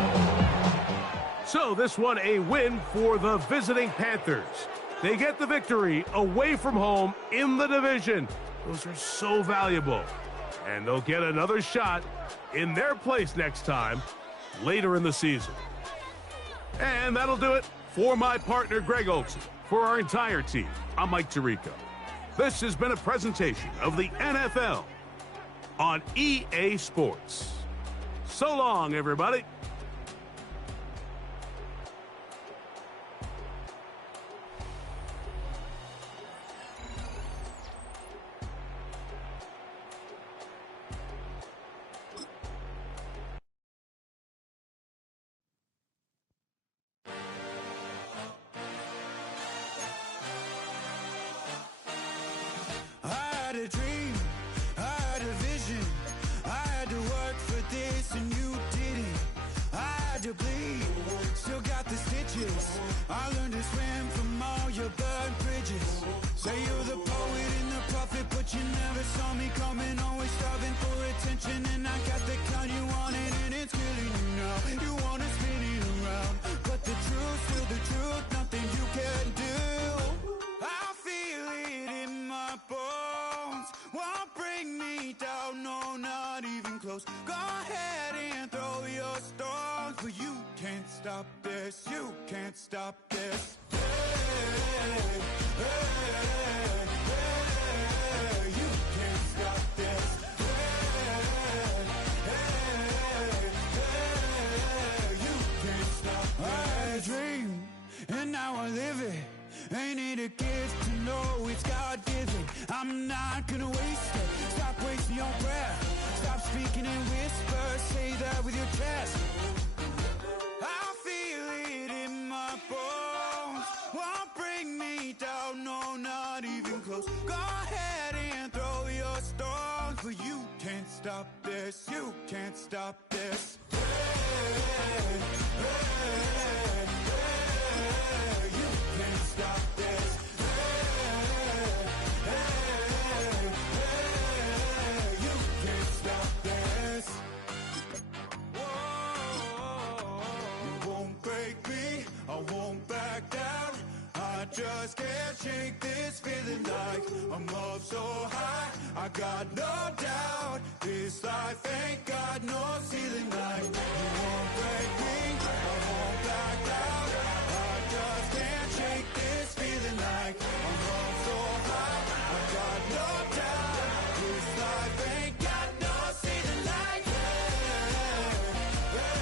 So this one a win for the visiting Panthers. They get the victory away from home in the division. Those are so valuable. And they'll get another shot in their place next time, later in the season. And that'll do it for my partner, Greg Olson. For our entire team, I'm Mike Tirico. This has been a presentation of the NFL on EA Sports. So long, everybody. I learned to swim from all your burned bridges. Say you're the poet and the prophet, but you never saw me coming. Always starving for attention, and I got the kind you wanted, and it's killing you now. You wanna spin it around, but the truth's still the truth. Nothing you can do. I feel it in my bones. Won't bring me down, no, not even close. Go ahead and throw your stones, but you can't stop this. You can't stop this. Hey, hey, hey, hey, you can't stop this. Hey, hey, hey, you can't stop Ain't it a gift to know it's God-given? I'm not gonna waste it. Stop wasting your breath. Stop speaking in whispers. Say that with your chest. I feel it in my bones. Won't bring me down, no, not even close. Go ahead and throw your stones, but you can't stop this. You can't stop this. Hey, hey, hey, you can't stop this. Hey, hey, hey, you can't stop this. Whoa, you won't break me, I won't back down. I just can't shake this feeling like I'm up so high. I got no doubt this life ain't got no ceiling like. You won't break me, I won't back down. I just can't shake this feeling like I'm up so high. I got no doubt this life ain't got no ceiling like. Hey, hey,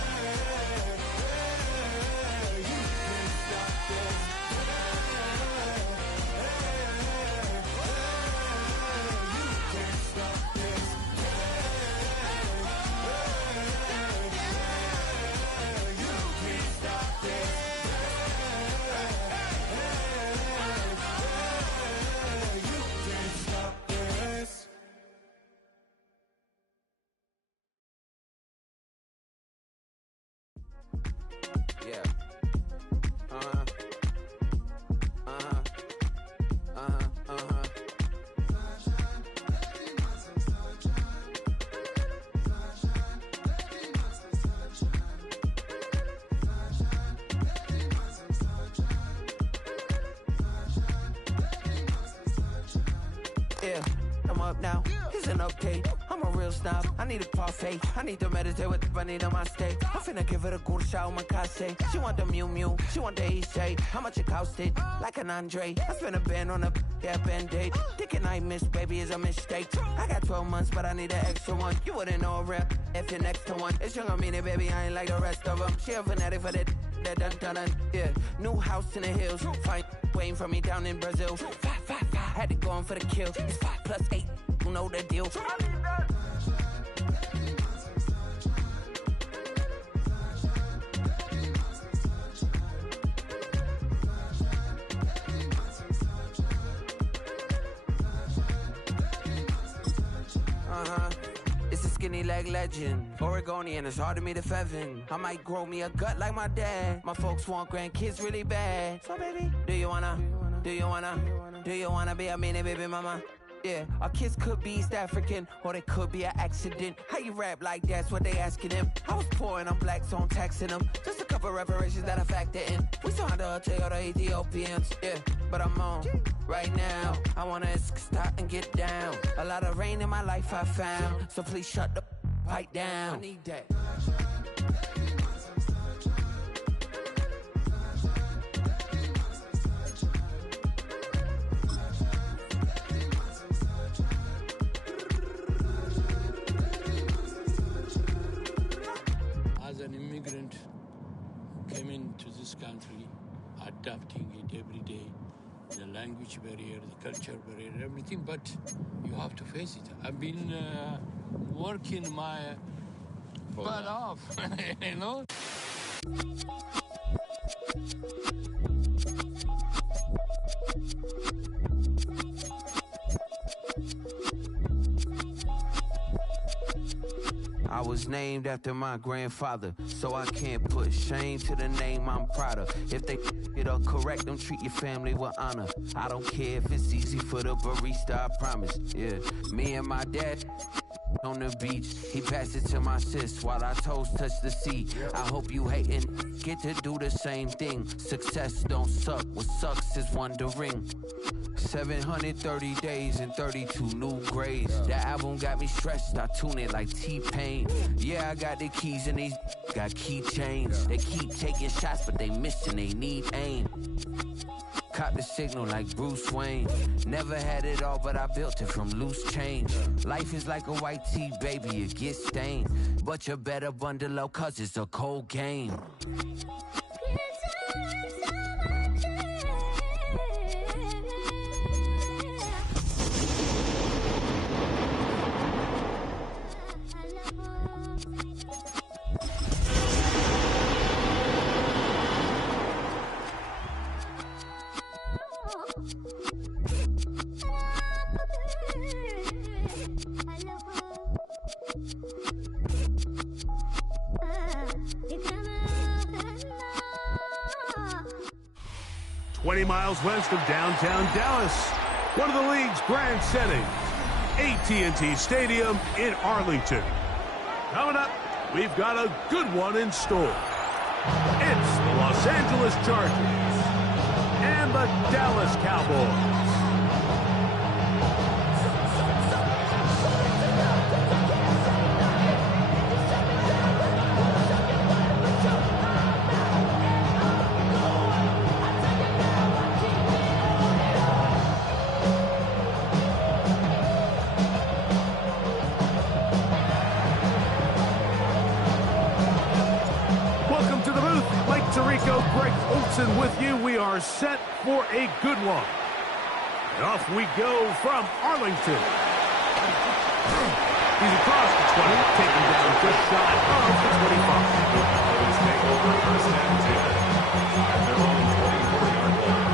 hey, you can't stop this. I'm up now, here's an update. I'm a real snob, I need a parfait. I need to meditate with the bunny on my state. I'm finna give her a good shot with my casse. She want the Mew Mew, she want the EJ. How much it costed? Like an Andre. I spent a band on a band-aid. Thinking I miss, baby, is a mistake. I got 12 months, but I need an extra one. You wouldn't know a rep if you're next to one. It's young, I mean it, baby, I ain't like the rest of them. She a fanatic for that dun. Yeah, new house in the hills. Fine, waiting for me down in Brazil. Five, had to go on for the kill. It's 5 plus 8, you know the deal. It's a skinny leg legend, Oregonian, it's hard to meet a Fevin. I might grow me a gut like my dad. My folks want grandkids really bad. So baby, do you wanna be a mini baby mama? Yeah, our kids could be East African, or they could be an accident. How you rap like that's what they asking him. I was poor and I'm black, so I'm taxing them. Just a couple reparations that I factor in. We saw the Toyota Ethiopians, yeah, but I'm on right now. I wanna stop and get down. A lot of rain in my life I found, so please shut the pipe down. I need that. As an immigrant, came into this country, adapting it every day, the language barrier, the culture barrier, everything, but you have to face it. I've been working my butt off, you know? I was named after my grandfather, so I can't put shame to the name I'm proud of. If they it up correct, don't treat your family with honor. I don't care if it's easy for the barista, I promise. Yeah, me and my dad on the beach, he passed it to my sis while our toes touch the sea. I hope you hatin' get to do the same thing. Success don't suck, what sucks is wondering. 730 days and 32 new grades. That album got me stressed, I tune it like T-Pain. Yeah, I got the keys and these got keychains. They keep taking shots, but they missing, they need aim. Caught the signal like Bruce Wayne. Never had it all, but I built it from loose change. Life is like a white tee, baby, it gets stained. But you better bundle up, cause it's a cold game. 20 miles west of downtown Dallas, one of the league's grand settings, AT&T Stadium in Arlington. Coming up, we've got a good one in store. It's the Los Angeles Chargers and the Dallas Cowboys. With you, we are set for a good one. And off we go from Arlington. He's across the 20, taking down just shy of the 25. Cowboys take over first and 10 at their own 24-yard line.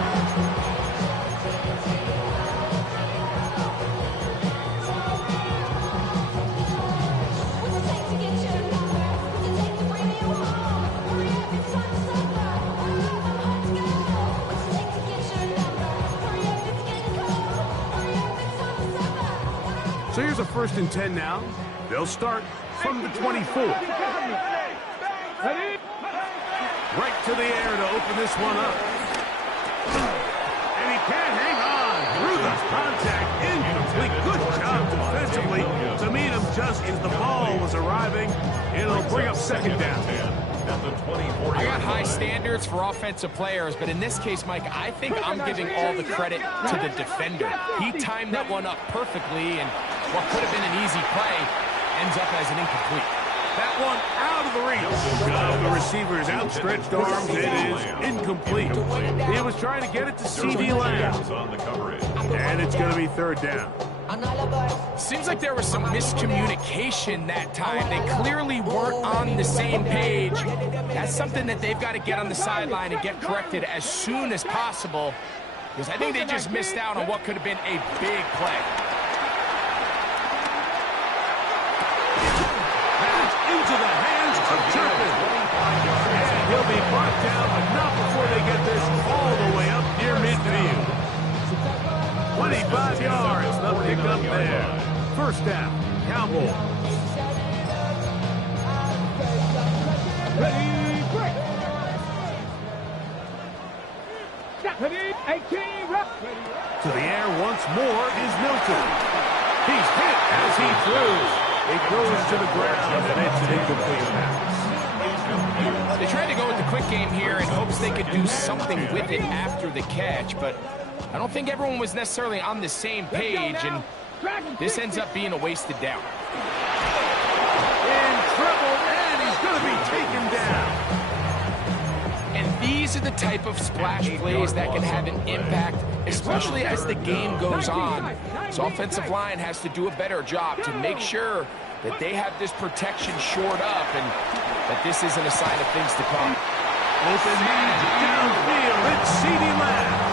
So here's a 1st and 10 now. They'll start from the 24. Right to the air to open this one up. And he can't hang on through the contact. Incomplete. Good job defensively to meet him just as the ball was arriving. It'll bring up 2nd down. I got high standards for offensive players, but in this case, Mike, I think I'm giving all the credit to the defender. He timed that one up perfectly, and what could have been an easy play ends up as an incomplete. That one out of the reach of the receiver's outstretched arms. It is incomplete. He was trying to get it to C.D. Lamb. And it's going to be 3rd down. Seems like there was some miscommunication that time. They clearly weren't on the same page. That's something that they've got to get on the sideline and get corrected as soon as possible, because I think they just missed out on what could have been a big play. Pass into the hands of Turpin. And he'll be brought down, but not before they get this all the way up near midfield. 25 yards, the pickup there. 1st down, Cowboys. Ready, break. Ready, 18, rep. To the air once more is Milton. He's hit as he throws. It goes to the ground, and it's an incomplete pass. They tried to go with the quick game here in hopes they could do something with it after the catch, but I don't think everyone was necessarily on the same page, and this ends up being a wasted down. In trouble, and he's going to be taken down. And these are the type of splash plays that can have an impact, especially as the game goes on. So offensive line has to do a better job to make sure that they have this protection shored up and that this isn't a sign of things to come. Open man downfield, it's C.D. Lamb.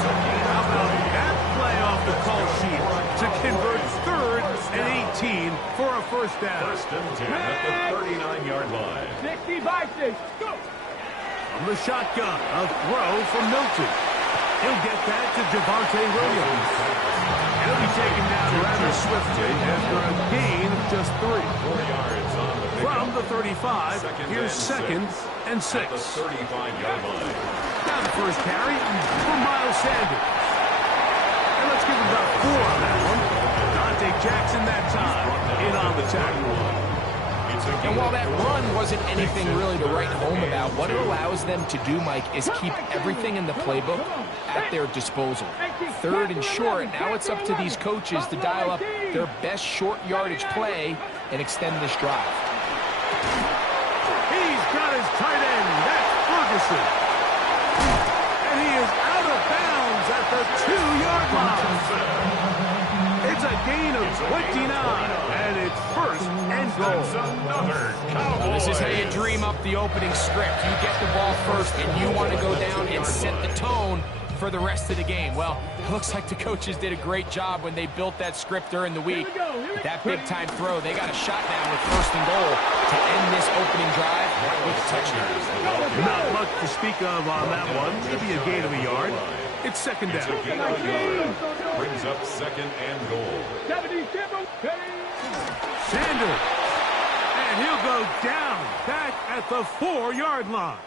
How about that play off the call sheet to convert 3rd and 18 for a 1st down. 1st and 10 at the 39-yard line. 65, go. From the shotgun, a throw from Milton. He'll get that to Javonte Williams. He'll be taken down rather swiftly after a gain of just 3. 4 yards on the pickup. From the 35, here's 2nd and 6. At the 35-yard line. Now the 1st carry for Miles Sanders. And let's give him about 4 on that one. Dante Jackson that time in on the tackle. And while that run wasn't anything really to write home about, what it allows them to do, Mike, is keep everything in the playbook at their disposal. 3rd and short, now it's up to these coaches to dial up their best short yardage play and extend this drive. He's got his tight end. That's Ferguson. And he is out of bounds at the 2-yard line. It's a gain of 29, and it's 1st and goal. This is how you dream up the opening script. You get the ball first, and you want to go down and set the tone for the rest of the game? Well, it looks like the coaches did a great job when they built that script during the week. With that big-time throw, they got a shot down with 1st and goal to end this opening drive with a touchdown. Not much to speak of on that one. Maybe a gain of a yard. It's 2nd down. Brings up 2nd and goal. Sanders. And he'll go down back at the 4-yard line.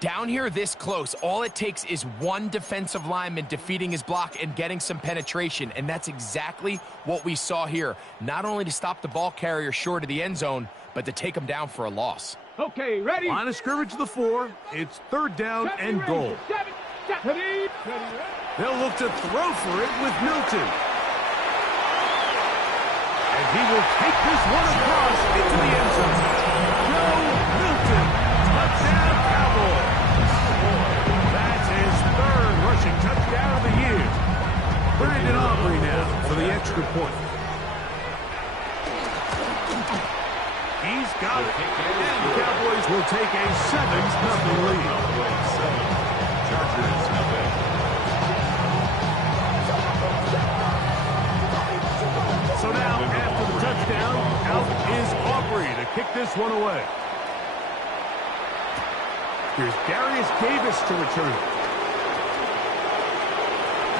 Down here this close, all it takes is one defensive lineman defeating his block and getting some penetration, and that's exactly what we saw here. Not only to stop the ball carrier short of the end zone, but to take him down for a loss. Okay, ready? Line of scrimmage to the 4. It's 3rd down and goal. They'll look to throw for it with Milton. And he will take this one across into the end zone. Joe Milton, touchdown Cowboys. That's his 3rd rushing touchdown of the year. Brandon Aubrey now for the extra point. He's got it. And the Cowboys will take a 7-0 lead. Chargers nothing. So now, after the touchdown, out is Aubrey to kick this one away. Here's Darius Davis to return it.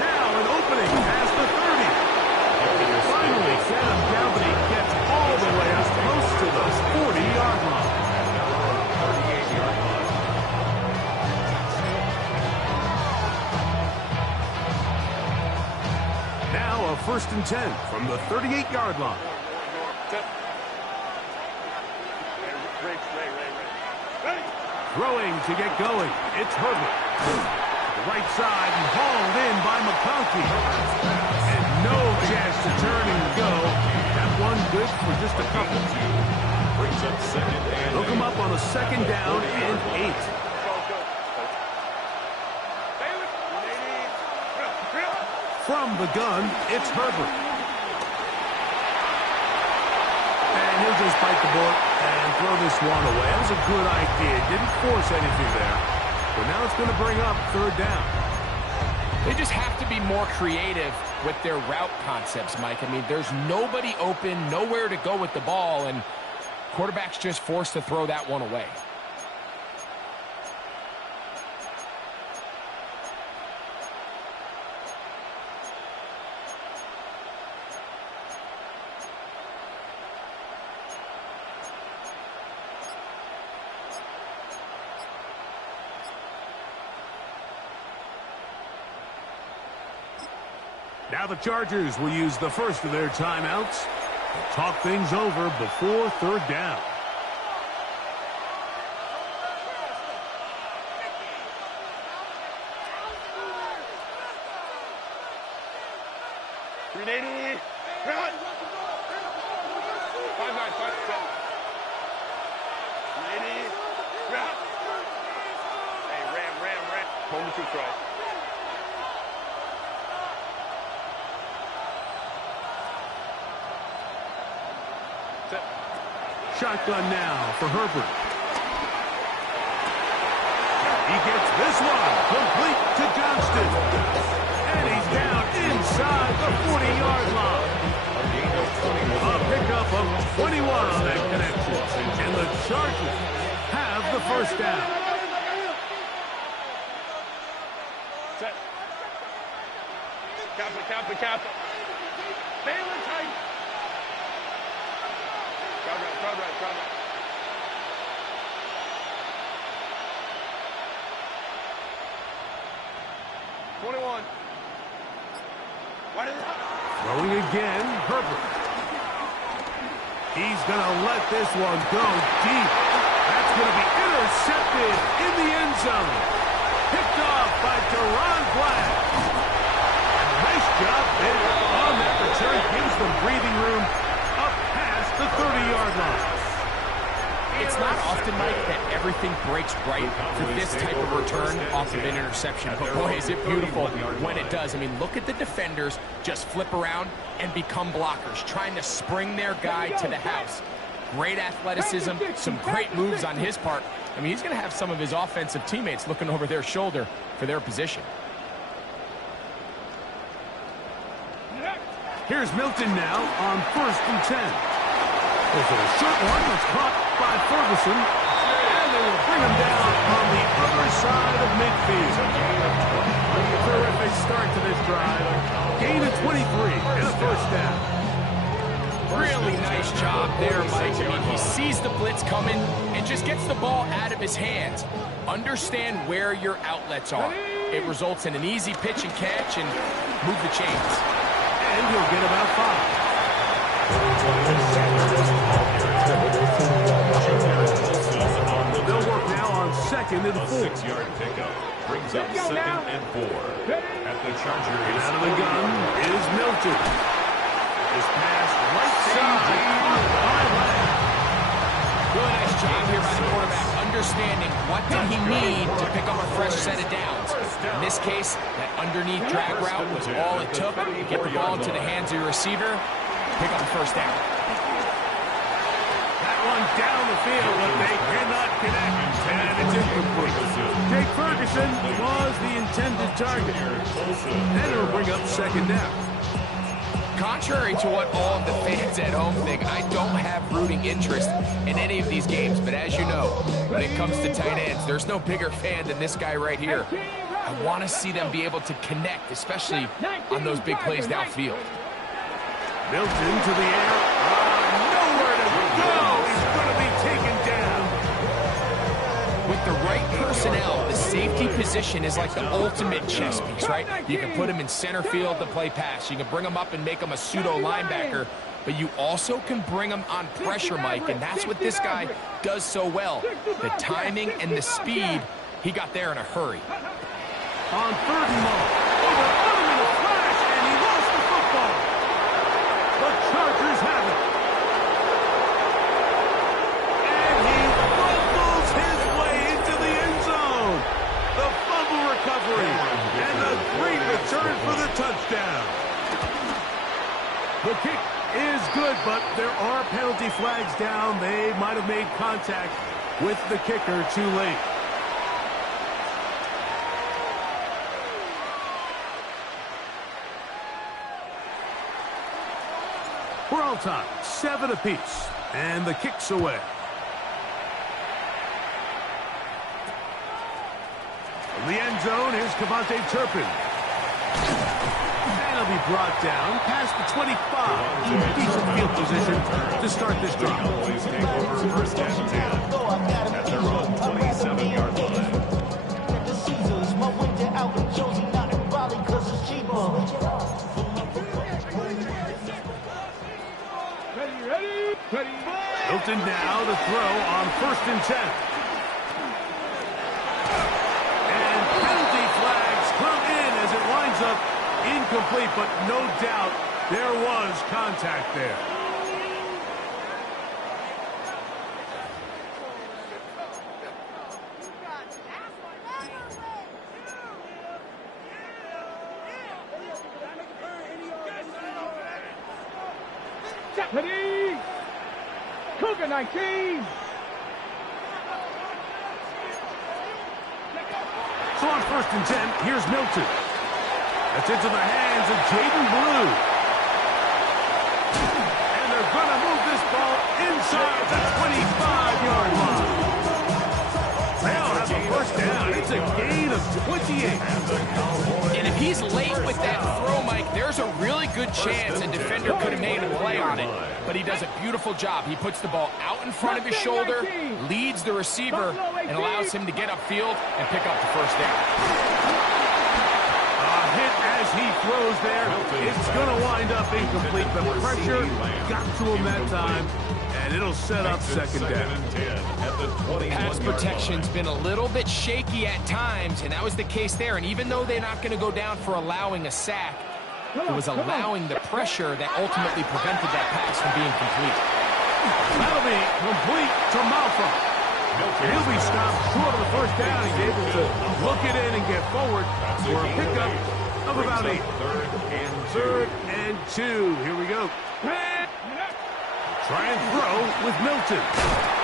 Now an opening past the 30. Finally, Sam Galvany gets all the way as close to the 40-yard line. 38-yard line. Now a 1st and 10 from the 38-yard line. Throwing to get going. It's Herbert. The right side and hauled in by McConkey. And no chance to turn and go. That one good for just a couple. Brings up 2nd and Look him up on a 2nd down and 8. From the gun, it's Herbert. And he'll just bite the bullet and throw this one away. That was a good idea. Didn't force anything there. But now it's going to bring up 3rd down. They just have to be more creative with their route concepts, Mike. I mean, there's nobody open, nowhere to go with the ball, and quarterback's just forced to throw that one away. Now the Chargers will use the first of their timeouts to talk things over before 3rd down. Shotgun now for Herbert. He gets this one complete to Johnston. And he's down inside the 40-yard line. A pickup of 21 on that connection. And the Chargers have the 1st down. Kappa. Baylor tight. Crowd right. 21. Throwing again, Herbert. He's going to let this one go deep. That's going to be intercepted in the end zone. Picked off by Deron Black. Nice job there on that return. Gives them breathing room up past the 30-yard line. It's not often, Mike, that everything breaks right for this type of return off of an interception. But, boy, is it beautiful when it does. I mean, look at the defenders just flip around and become blockers, trying to spring their guy to the house. great athleticism, some great moves on his part. I mean, he's going to have some of his offensive teammates looking over their shoulder for their position. Here's Milton now on 1st and 10. There's a short one that's caught by Ferguson, and they will bring him down on the other side of midfield. Terrific start to this drive. Gain of 23 and a first down. Really nice job there, Mike. I mean, he sees the blitz coming and just gets the ball out of his hands. Understand where your outlets are. It results in an easy pitch and catch and move the chains. And he'll get about 5. They'll work now on 2nd and 4. 6-yard pickup brings up 2nd and 4. At the Chargers. Out of the gun is Milton. His pass right side. Really nice job here by the quarterback, understanding what did he need to pick up a fresh set of downs. In this case, that underneath drag route was all it took to get the ball into the hands of your receiver, pick up the first down. That one down the field, but they cannot connect, and it's incomplete. Jake Ferguson was the intended target, and it'll bring up 2nd down. Contrary to what all of the fans at home think, I don't have rooting interest in any of these games. But as you know, when it comes to tight ends, there's no bigger fan than this guy right here. I want to see them be able to connect, especially on those big plays downfield. Milton to the air. Nowhere to go. He's going to be taken down. With the right personnel, the safety position is like the ultimate chess piece, right? You can put him in center field to play pass. You can bring him up and make him a pseudo linebacker, but you also can bring him on pressure, Mike, and that's what this guy does so well. The timing and the speed, he got there in a hurry. On 3rd and long. Overrun him in a flash, and he lost the football. The Chargers have it. And he fumbles his way into the end zone. The fumble recovery and a great return for the touchdown. The kick is good, but there are penalty flags down. They might have made contact with the kicker too late. We're all tied, 7 apiece, and the kick's away. From the end zone, here's Cavante Turpin. And he'll be brought down past the 25. In decent field position to start this drive. Cowboys take over 1st and 10 at their own 27-yard line. Milton now to throw on 1st and 10. And penalty flags come in as it winds up incomplete, but no doubt there was contact there. Ready? Cougar 19. So on 1st and 10, here's Milton. That's into the hands of Jaden Blue. And they're going to move this ball inside the 25-yard line. They'll have the first down. It's a gain of 28. And if he's late with that throw, Mike, there's a really good chance a defender could have made a play on it. But he does a beautiful job. He puts the ball out in front of his shoulder, leads the receiver, and allows him to get upfield and pick up the first down. A hit as he throws there. It's going to wind up incomplete. The pressure got to him that time, and it'll set up 2nd down. Pass protection's been a little bit shaky at times, and that was the case there. And even though they're not going to go down for allowing a sack, it was allowing the pressure that ultimately prevented that pass from being complete. That'll be complete to Malfa. He'll be stopped short of the first down. He's able to look it in and get forward for a pickup of about 8. 3rd and 2. Here we go. Try and throw with Milton.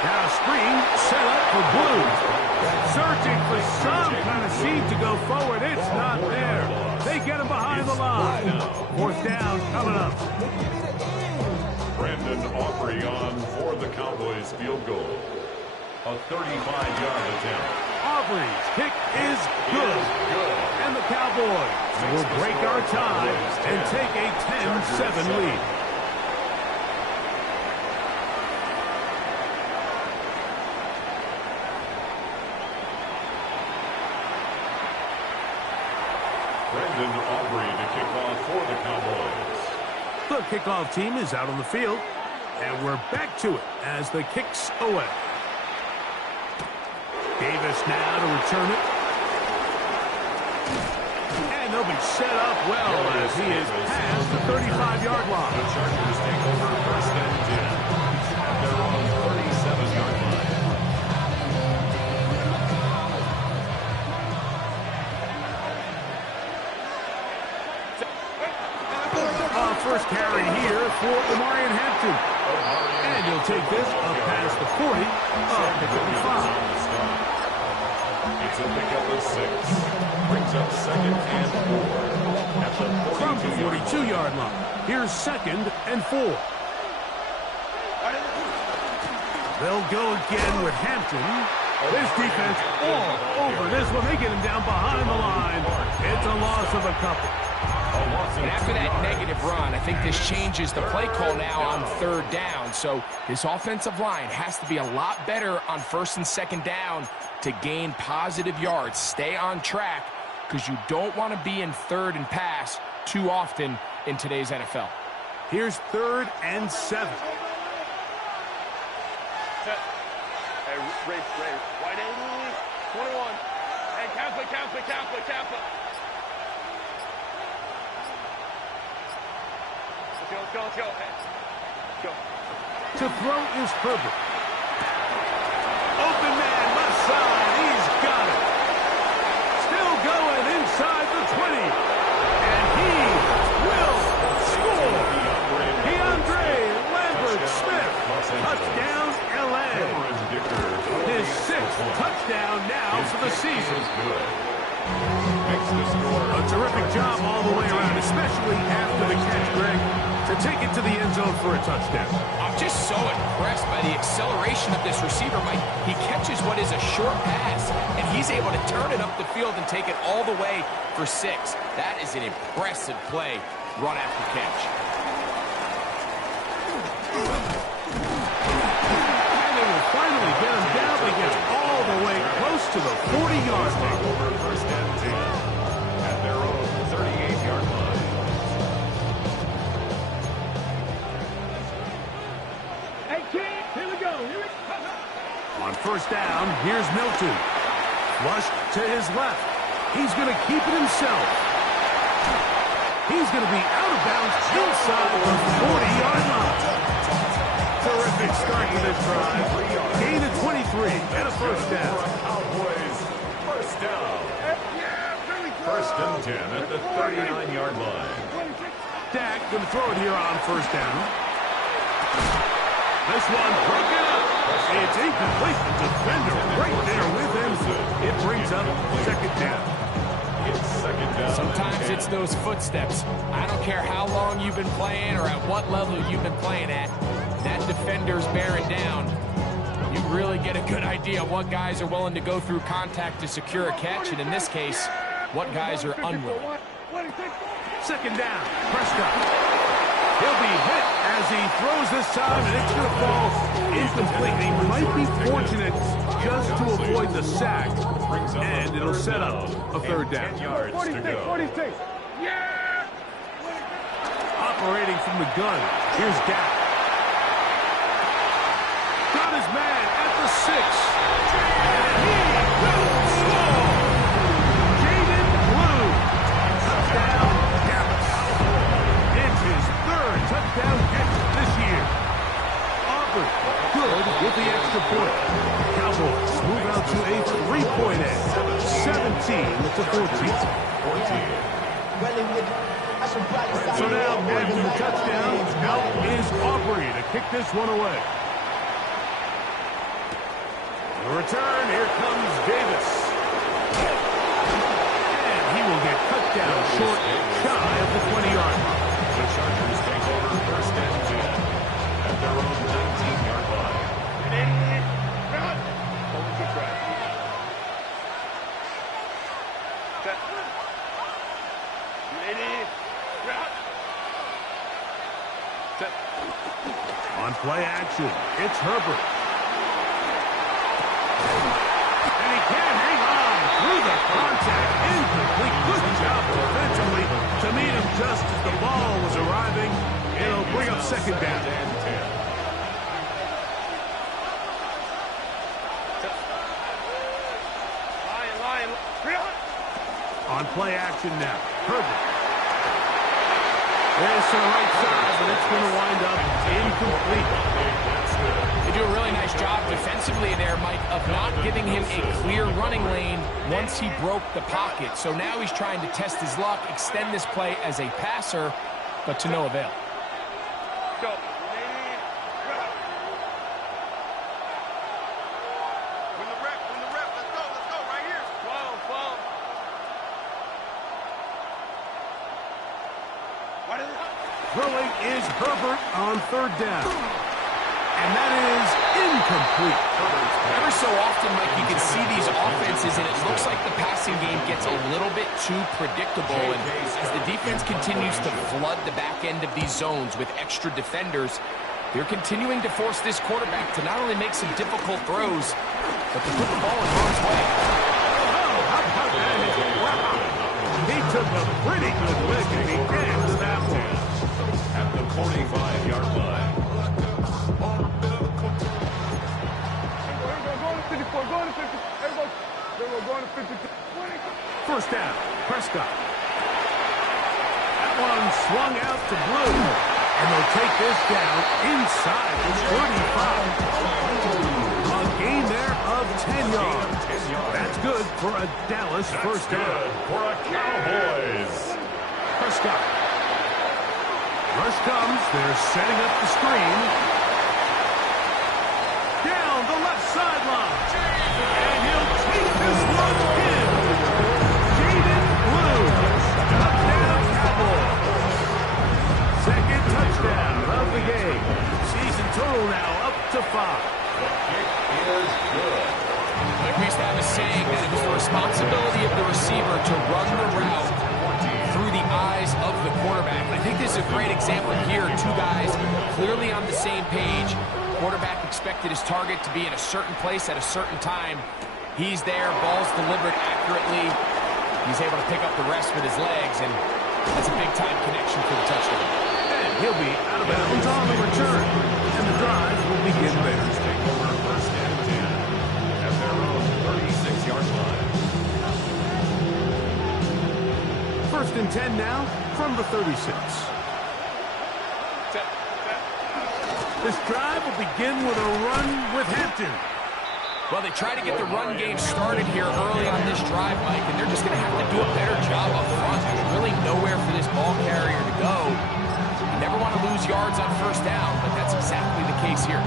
Now screen set up for Blue. Searching for some kind of seed to go forward. It's not there. They get him behind the line. Fourth down coming up. Brandon Aubrey on for the Cowboys field goal. A 35-yard attempt. Aubrey's kick is good. And the Cowboys will break our tie and take a 10-7 lead. Brandon Aubrey to kick off for the Cowboys. The kickoff team is out on the field, and we're back to it as the kick's away. Davis now to return it. And they'll be set up well as he is past the 35-yard line. The Chargers take over first and 10 at their own 37-yard line. First carry here for Omarion Hampton. And he'll take this up past the 40 of the 55. It's a pickup of 6. Brings up second and 4 at the 42 From the 42-yard line. Here's second and 4. They'll go again with Hampton. This defense all over this one. They get him down behind the line. It's a loss of a couple. And after that negative run, I think this changes the play call now on third down. So this offensive line has to be a lot better on first and second down to gain positive yards. Stay on track because you don't want to be in third and pass too often in today's NFL. Here's third and 7. Hey, Ray, wide angle, 21. Hey, Kappa. Let's go. Hey. Go. To throw is Herbert. Open man, left side. He's got it. Still going inside the 20. And he will score. DeAndre Lambert-Smith. Touchdown, L.A. His 6th touchdown now for the season. A terrific job all the way around, especially after the catch, Greg, to take it to the end zone for a touchdown. I'm just so impressed by the acceleration of this receiver, Mike. He catches what is a short pass, and he's able to turn it up the field and take it all the way for 6. That is an impressive play, run after catch. And they will finally get him down. They get all the way close to the 40-yard line. Over first and 10 at their own 38-yard line. Hey, kid, here we go. On first down, here's Milton. Flushed to his left. He's going to keep it himself. He's going to be out of bounds inside the 40-yard line. Terrific start to this drive. Gain of 23 and a first down. Cowboys first down. First and 10 at the 39-yard line. Dak going to throw it here on first down. This one broken up. It's incomplete. The defender right there with him. It brings up second down. It's second down. Sometimes it's those footsteps. I don't care how long you've been playing or at what level you've been playing at. That defender's bearing down. You really get a good idea of what guys are willing to go through contact to secure a catch, and in this case, what guys are unwilling. Second down. Prescott. He'll be hit as he throws this time, and it's going to fall incomplete. He might be fortunate just to avoid the sack, and it'll set up a third down. 10 yards to go. 46. Yeah! Operating from the gun, here's Dak. Got his man at the 6. And he will score! Jaden Blue. Touchdown, Dallas. It's his 3rd touchdown catch this year. Aubrey, good with the extra point. Cowboys move out to a 3-point edge. 17-14. So now, after the touchdown, out is Aubrey to kick this one away. The return, here comes Davis. And he will get cut down short, shy of the 20-yard line. The Chargers take over first and 10 at their own 19-yard line. On play action, it's Herbert. And he can't hang on through the contact. Incomplete. Good job defensively to meet him just as the ball was arriving. It'll bring up second down. On play action now, Herbert. There's to the right side, but it's going to wind up incomplete. They do a really nice job defensively there, Mike, of not giving him a clear running lane once he broke the pocket. So now he's trying to test his luck, extend this play as a passer, but to no avail. Go. Win the rep, let's go, right here. 12. Throwing is Herbert on third down. And that is incomplete. Every so often, Mike, you can see these offenses, and it looks like the passing game gets a little bit too predictable. And as the defense continues to flood the back end of these zones with extra defenders, they're continuing to force this quarterback to not only make some difficult throws, but to put the ball in harm's way. Oh, how about that? Wow. He took a pretty good lick at the end of that one. At the 45-yard line. First down, Prescott. That one swung out to Blue. And they'll take this down inside the 35. A gain there of 10 yards. That's good for a Dallas first down. For a Cowboys. Prescott. Rush comes. They're setting up the screen. Down the left sideline. And he'll take this one in. Jaden Blue. Touchdown Cowboys. Second touchdown of the game. Season total now up to 5. The kick is good. Like we used to have a saying that it was the responsibility of the receiver to run the route through the eyes of the quarterback. I think this is a great example here. Two guys clearly on the same page. Quarterback expected his target to be in a certain place at a certain time. He's there, ball's delivered accurately. He's able to pick up the rest with his legs, and that's a big-time connection for the touchdown. And he'll be out of bounds on the return. And the drive will begin there. Take over first and 10 at their own 36-yard line. First and 10 now from the 36. This drive will begin with a run with Hampton. Well, they try to get the run game started here early on this drive, Mike, and they're just going to have to do a better job up front. There's really nowhere for this ball carrier to go. You never want to lose yards on first down, but that's exactly the case here.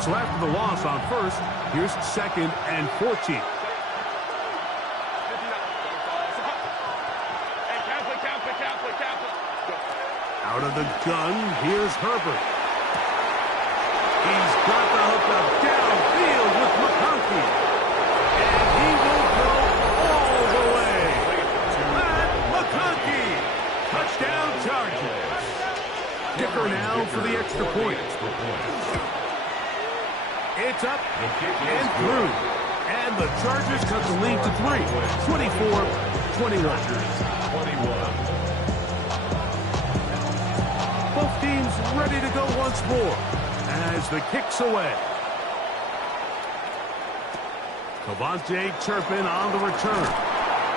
So after the loss on first, here's second and 14. Out of the gun, here's Herbert. He's got the hook up downfield with McConkey. And he will go all the way. Matt McConkey. Touchdown Chargers. Kicker now for the extra point. It's up and through. And the Chargers cut the lead to 3. 24-21. Both teams ready to go once more as the kick's away. Cavante Turpin on the return.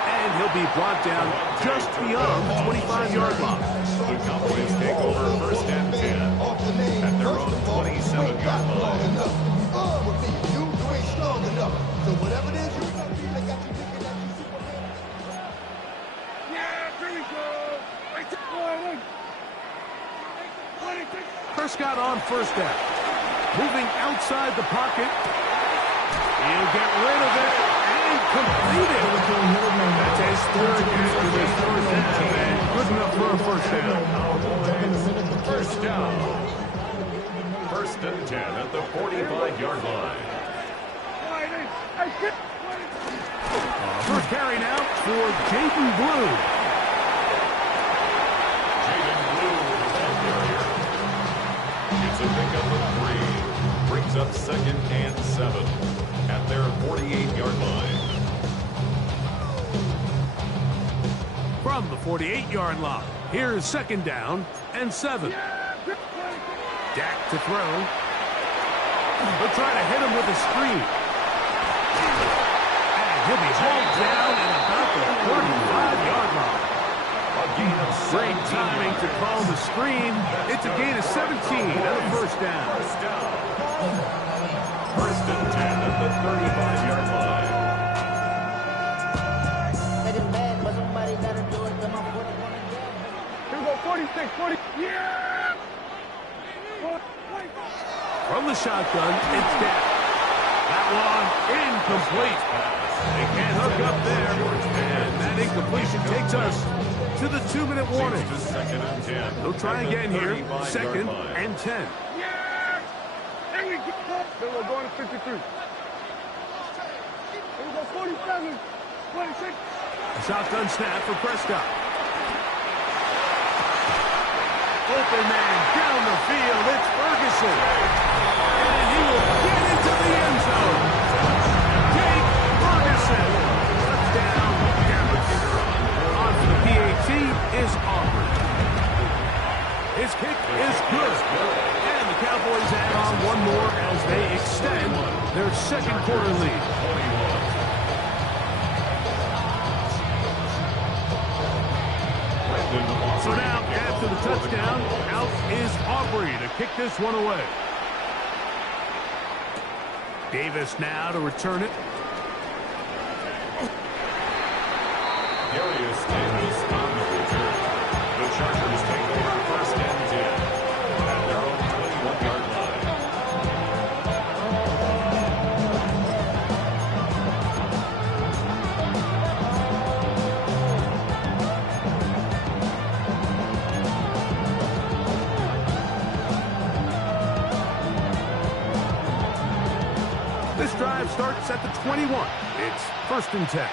And he'll be brought down just beyond the 25-yard line. The Cowboys take over first and 10 at their own 27-yard line. So whatever it is you're going to be, they got you thinking that you Superman. Yeah, here we go. Prescott on first down. Moving outside the pocket. He'll get rid of it and complete it. That's his third catch of his first half, and good enough for a first down. First down. First and 10 at the 45-yard line. First carry now for Jaden Blue. Jaden Blue with the ball carrier. It's a pickup of 3. Brings up second and 7 at their 48-yard line. From the 48-yard line, here's second down and 7. Dak to throw. They'll try to hit him with a screen. And he'll be hauled down at about the 45-yard line. A gain of 17. Great timing to call the screen. It's a gain of 17 and a first down. First and 10 at the 35-yard line. Here we go, 46, 40. Yeah! From the shotgun, it's Dak. That one incomplete. They can't hook up there. And that incompletion takes us to the 2-minute warning. Second and 10. They'll try again here. Second and 10. Yeah! There we go. Then we're going to 53. Here we go, 47, 26. A shotgun snap for Prescott. Open man down the field. It's Ferguson. And he will get into the end zone. Jake Ferguson. Touchdown, Dallas. On for the PAT is Aubrey. His kick is good. And the Cowboys add on one more as they extend their second quarter lead. So now, after the touchdown, out is Aubrey to kick this one away. Davis now to return it. Darius Davis on the return. The Chargers take over first and 10 at their own 21-yard line. This drive starts at the 21. It's first and 10.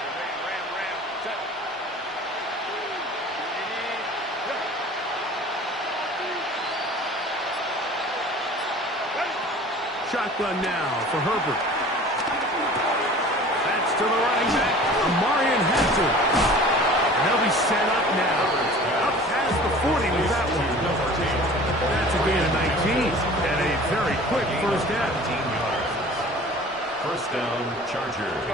Shotgun now for Herbert. That's to the running back, Amarian Hatton. They'll be set up now. Up past the 40 with that one. That's a gain of 19 and a very quick first down. First down, Chargers.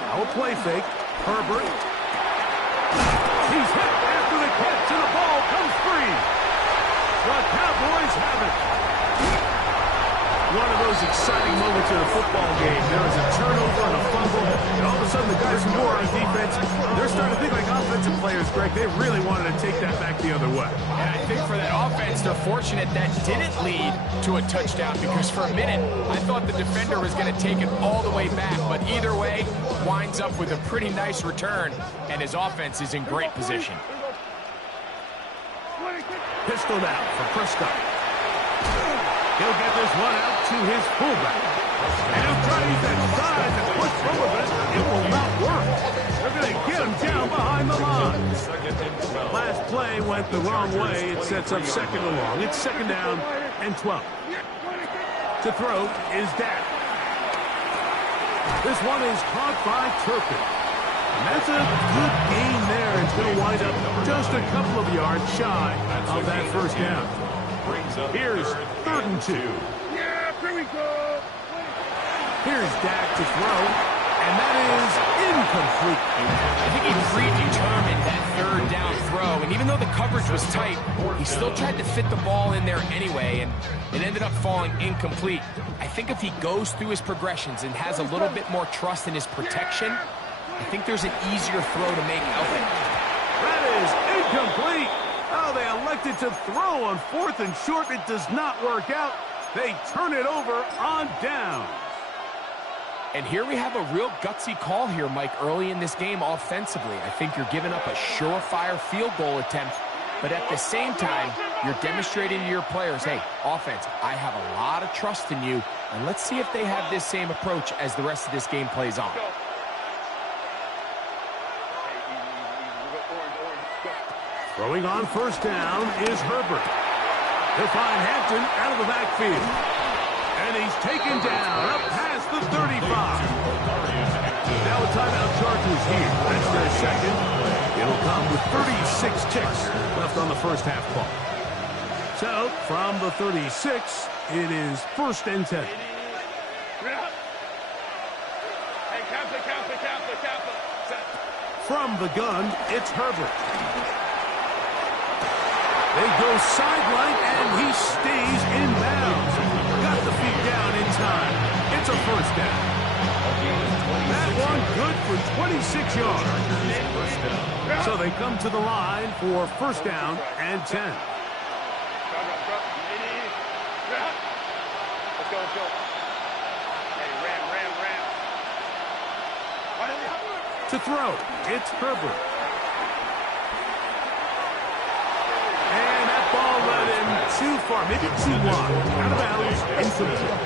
Now a play fake. Herbert. He's hit after the catch and the ball comes free. The Cowboys have it. One of those exciting moments in a football game. There is a turnover and a fumble, and all of a sudden the guys who are on defense, they're starting to think like offensive players, Greg. They really wanted to take that back the other way. And I think for that offense, they're fortunate that didn't lead to a touchdown, because for a minute, I thought the defender was going to take it all the way back. But either way, winds up with a pretty nice return, and his offense is in great position. Pistol now for Prescott. He'll get this one out to his fullback. And he'll try to use that size and push forward, but it will not work. They're going to get him down behind the line. Last play went the wrong way. It sets up second and long. It's second down and 12. To throw is Dak. This one is caught by Turpin. And that's a good gain there. It's going to wind up just a couple of yards shy of that first down. Here's third and 2. Yeah, here we go. Here's Dak to throw, and that is incomplete. I think he predetermined that third down throw, and even though the coverage was tight, he still tried to fit the ball in there anyway, and it ended up falling incomplete. I think if he goes through his progressions and has a little bit more trust in his protection, I think there's an easier throw to make out there. That is incomplete. Oh, they elected to throw on 4th and short. It does not work out. They turn it over on downs. And here we have a real gutsy call here, Mike, early in this game offensively. I think you're giving up a surefire field goal attempt, but at the same time, you're demonstrating to your players, hey, offense, I have a lot of trust in you, and let's see if they have this same approach as the rest of this game plays on. Throwing on first down is Herbert. He'll find Hampton out of the backfield. And he's taken down up past the 35. Now a timeout Chargers here. That's their second. It'll come with 36 ticks left on the first half clock. So from the 36, it is 1st and 10. From the gun, it's Herbert. They go sideline, and he stays in bounds. Got the feet down in time. It's a first down. That one good for 26 yards. So they come to the line for first down and 10. Let's go. Hey, ram. To throw, it's Herbert. And that ball led him too far, maybe too wide. Out of bounds, incomplete.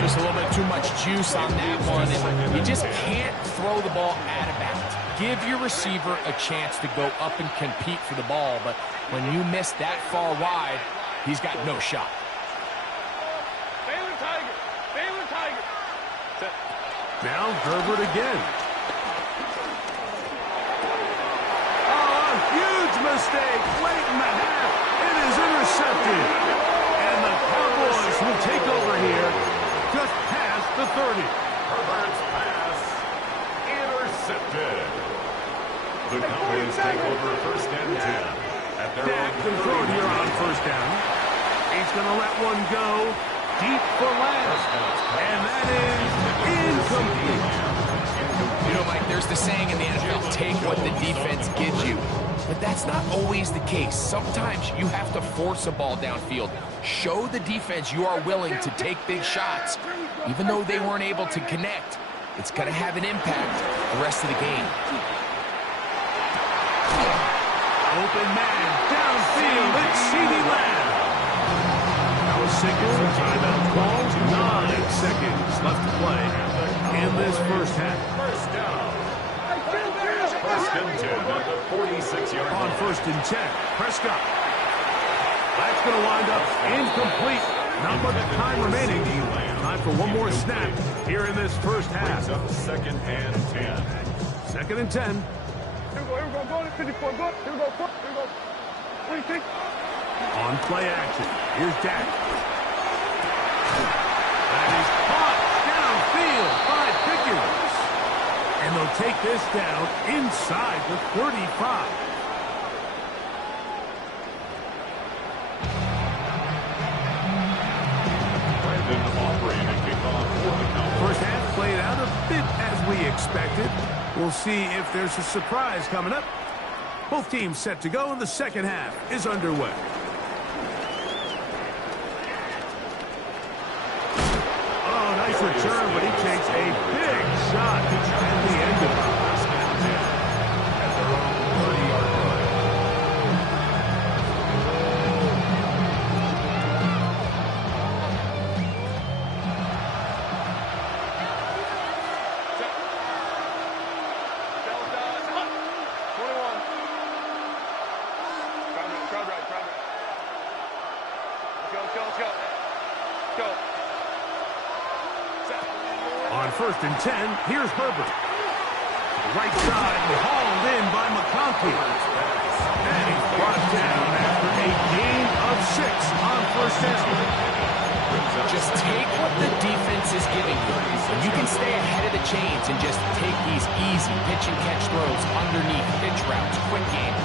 Just a little bit too much juice on that one, and you just can't throw the ball out of bounds. Give your receiver a chance to go up and compete for the ball, but when you miss that far wide, he's got no shot. Baylor Tiger. Now Herbert again. Huge mistake late in the half. It is intercepted. And the Cowboys will take over here just past the 30. Herbert's pass intercepted. The Cowboys take over 1st and 10 at their Dak own can throw it here on first down. He's going to let one go deep for last. And that is incomplete. You know, Mike, there's the saying in the NFL, take what the defense gives you. But that's not always the case. Sometimes you have to force a ball downfield. Show the defense you are willing to take big shots. Even though they weren't able to connect, it's going to have an impact the rest of the game. Open man, downfield, it's CeeDee Lamb. Now a signal, timeout calls, 9 seconds left to play in this first half. First down. 1st and 10 at the 46-yard line. On 1st and 10, Prescott. That's going to wind up incomplete. Not much time remaining. Time for one more snap here in this first half. Brings up 2nd and 10. 2nd and 10. Here we go. Go to 54. Go. Here we go. What do you think? On play action, here's Dak. That is caught downfield by Pickens. And they'll take this down inside the 35. First half played out a bit as we expected. We'll see if there's a surprise coming up. Both teams set to go, and the second half is underway. Oh, nice return, but he takes a big shot at the end of it. At their own 30-yard line. Go. On 1st and 10, here's Herbert. Right side hauled in by McConkey. And he's brought down after a gain of 6 on first down. Just take what the defense is giving you. And you can stay ahead of the chains and just take these easy pitch and catch throws underneath, pitch routes, quick game.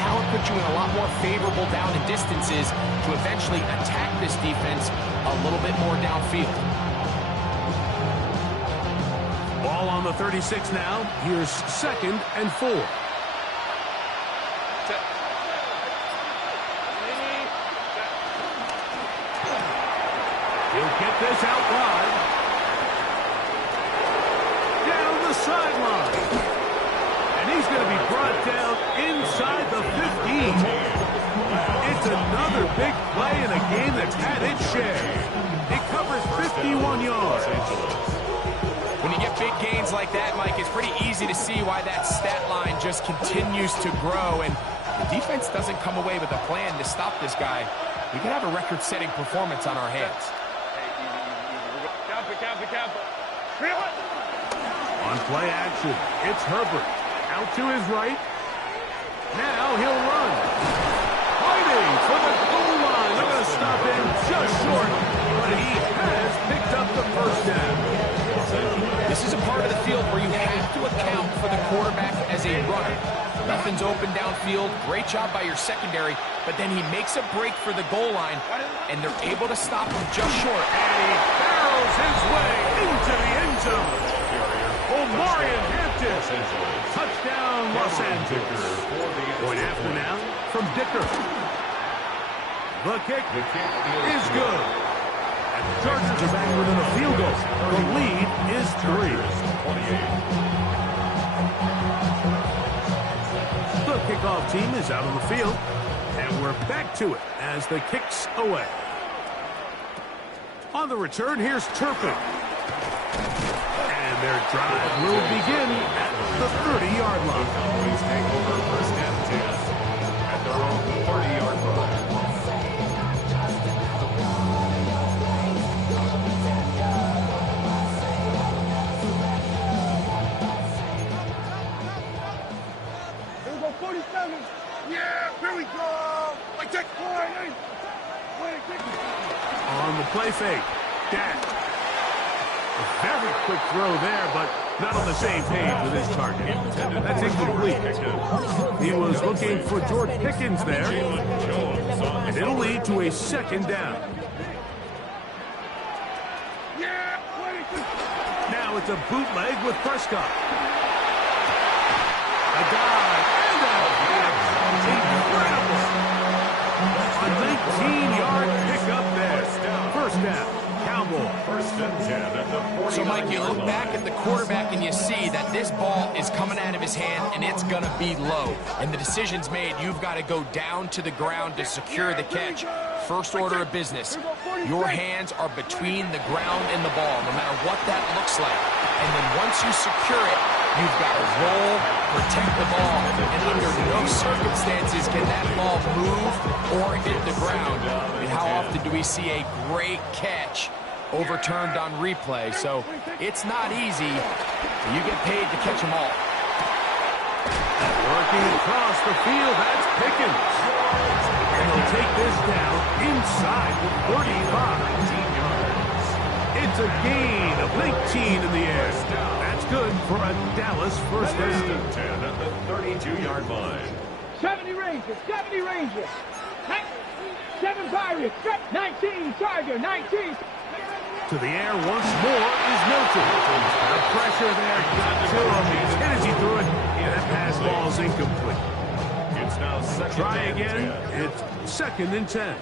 Now it puts you in a lot more favorable down and distances to eventually attack this defense a little bit more downfield. Ball on the 36 now. Here's 2nd and 4. down inside the 15. It's another big play in a game that's had its share. It covers 51 yards. When you get big gains like that, Mike, it's pretty easy to see why that stat line just continues to grow. And the defense doesn't come away with a plan to stop this guy. We could have a record-setting performance on our hands. On play action, it's Herbert. Out to his right. Now he'll run. Fighting for the goal line. They're going to stop him just short. But he has picked up the first down. This is a part of the field where you have to account for the quarterback as a runner. Nothing's open downfield. Great job by your secondary. But then he makes a break for the goal line, and they're able to stop him just short. And he barrels his way into the end zone. Omarion Hampton. Touchdown, Los Angeles. Point after now from Dicker. The kick is good. And the Chargers are back within a field goal. The lead is 3. The kickoff team is out on the field. And we're back to it as the kick's away. On the return, here's Turpin. And their drive will begin at the 30-yard line. Cowboys take over first and 10 at their own 30-yard line. Here we go, 47. Yeah, here we go. I take point. On the play fake, Dak. A very quick throw there, but not on the same page with his target. That's incomplete. He was looking for George Pickens there, and it'll lead to a second down. Now it's a bootleg with Prescott. A dive and out. Incredible. A 19-yard pickup there. First down. Cowboy. First and 10 at the 40. So, Mike, you look back at the quarterback and you see that this ball is coming out of his hand and it's going to be low. And the decision's made. You've got to go down to the ground to secure the catch. First order of business. Your hands are between the ground and the ball, no matter what that looks like. And then once you secure it, you've got to roll, protect the ball. And under no circumstances can that ball move or hit the ground. And how often do we see a great catch overturned on replay? So it's not easy. You get paid to catch them all. Working across the field, that's Pickens. And they'll take this down inside the 35. It's a gain of 19 in the air. That's good for a Dallas first down. 10 at the 32-yard line. 70 Rangers, 70 Rangers. 7 Pirates, 19 Charger, 19. To the air once more is Milton. The pressure there got to him. He's hit as he threw it. And that pass ball's incomplete. It's now second. Try again. It's second and 10.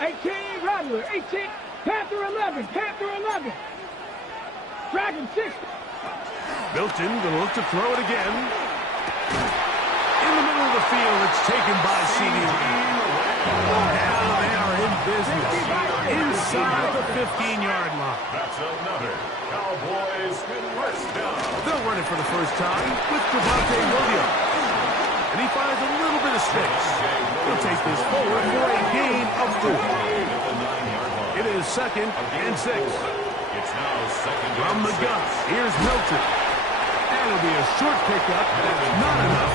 18 Rattler, 18. Panther 11, Panther 11. Dragon 6. Milton going to look to throw it again. In the middle of the field, it's taken by C.D. Now they are in business inside the 15-yard line. That's another Cowboys first down. They'll run it for the first time with Javonte Williams. And he finds a little bit of space. He'll take this forward for a gain of 4. It is second and 6. It's now second From the gun, here's Milton. And it'll be a short pickup. That's not enough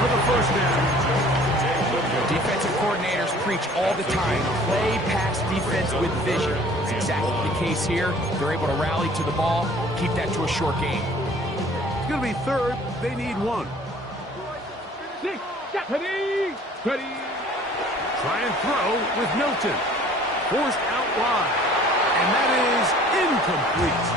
for the first down. Defensive coordinators preach all the time, play pass defense with vision. It's exactly the case here. They're able to rally to the ball, keep that to a short game. It's going to be third. They need 1. 6, ready. Try and throw with Milton. Forced out wide. And that is incomplete.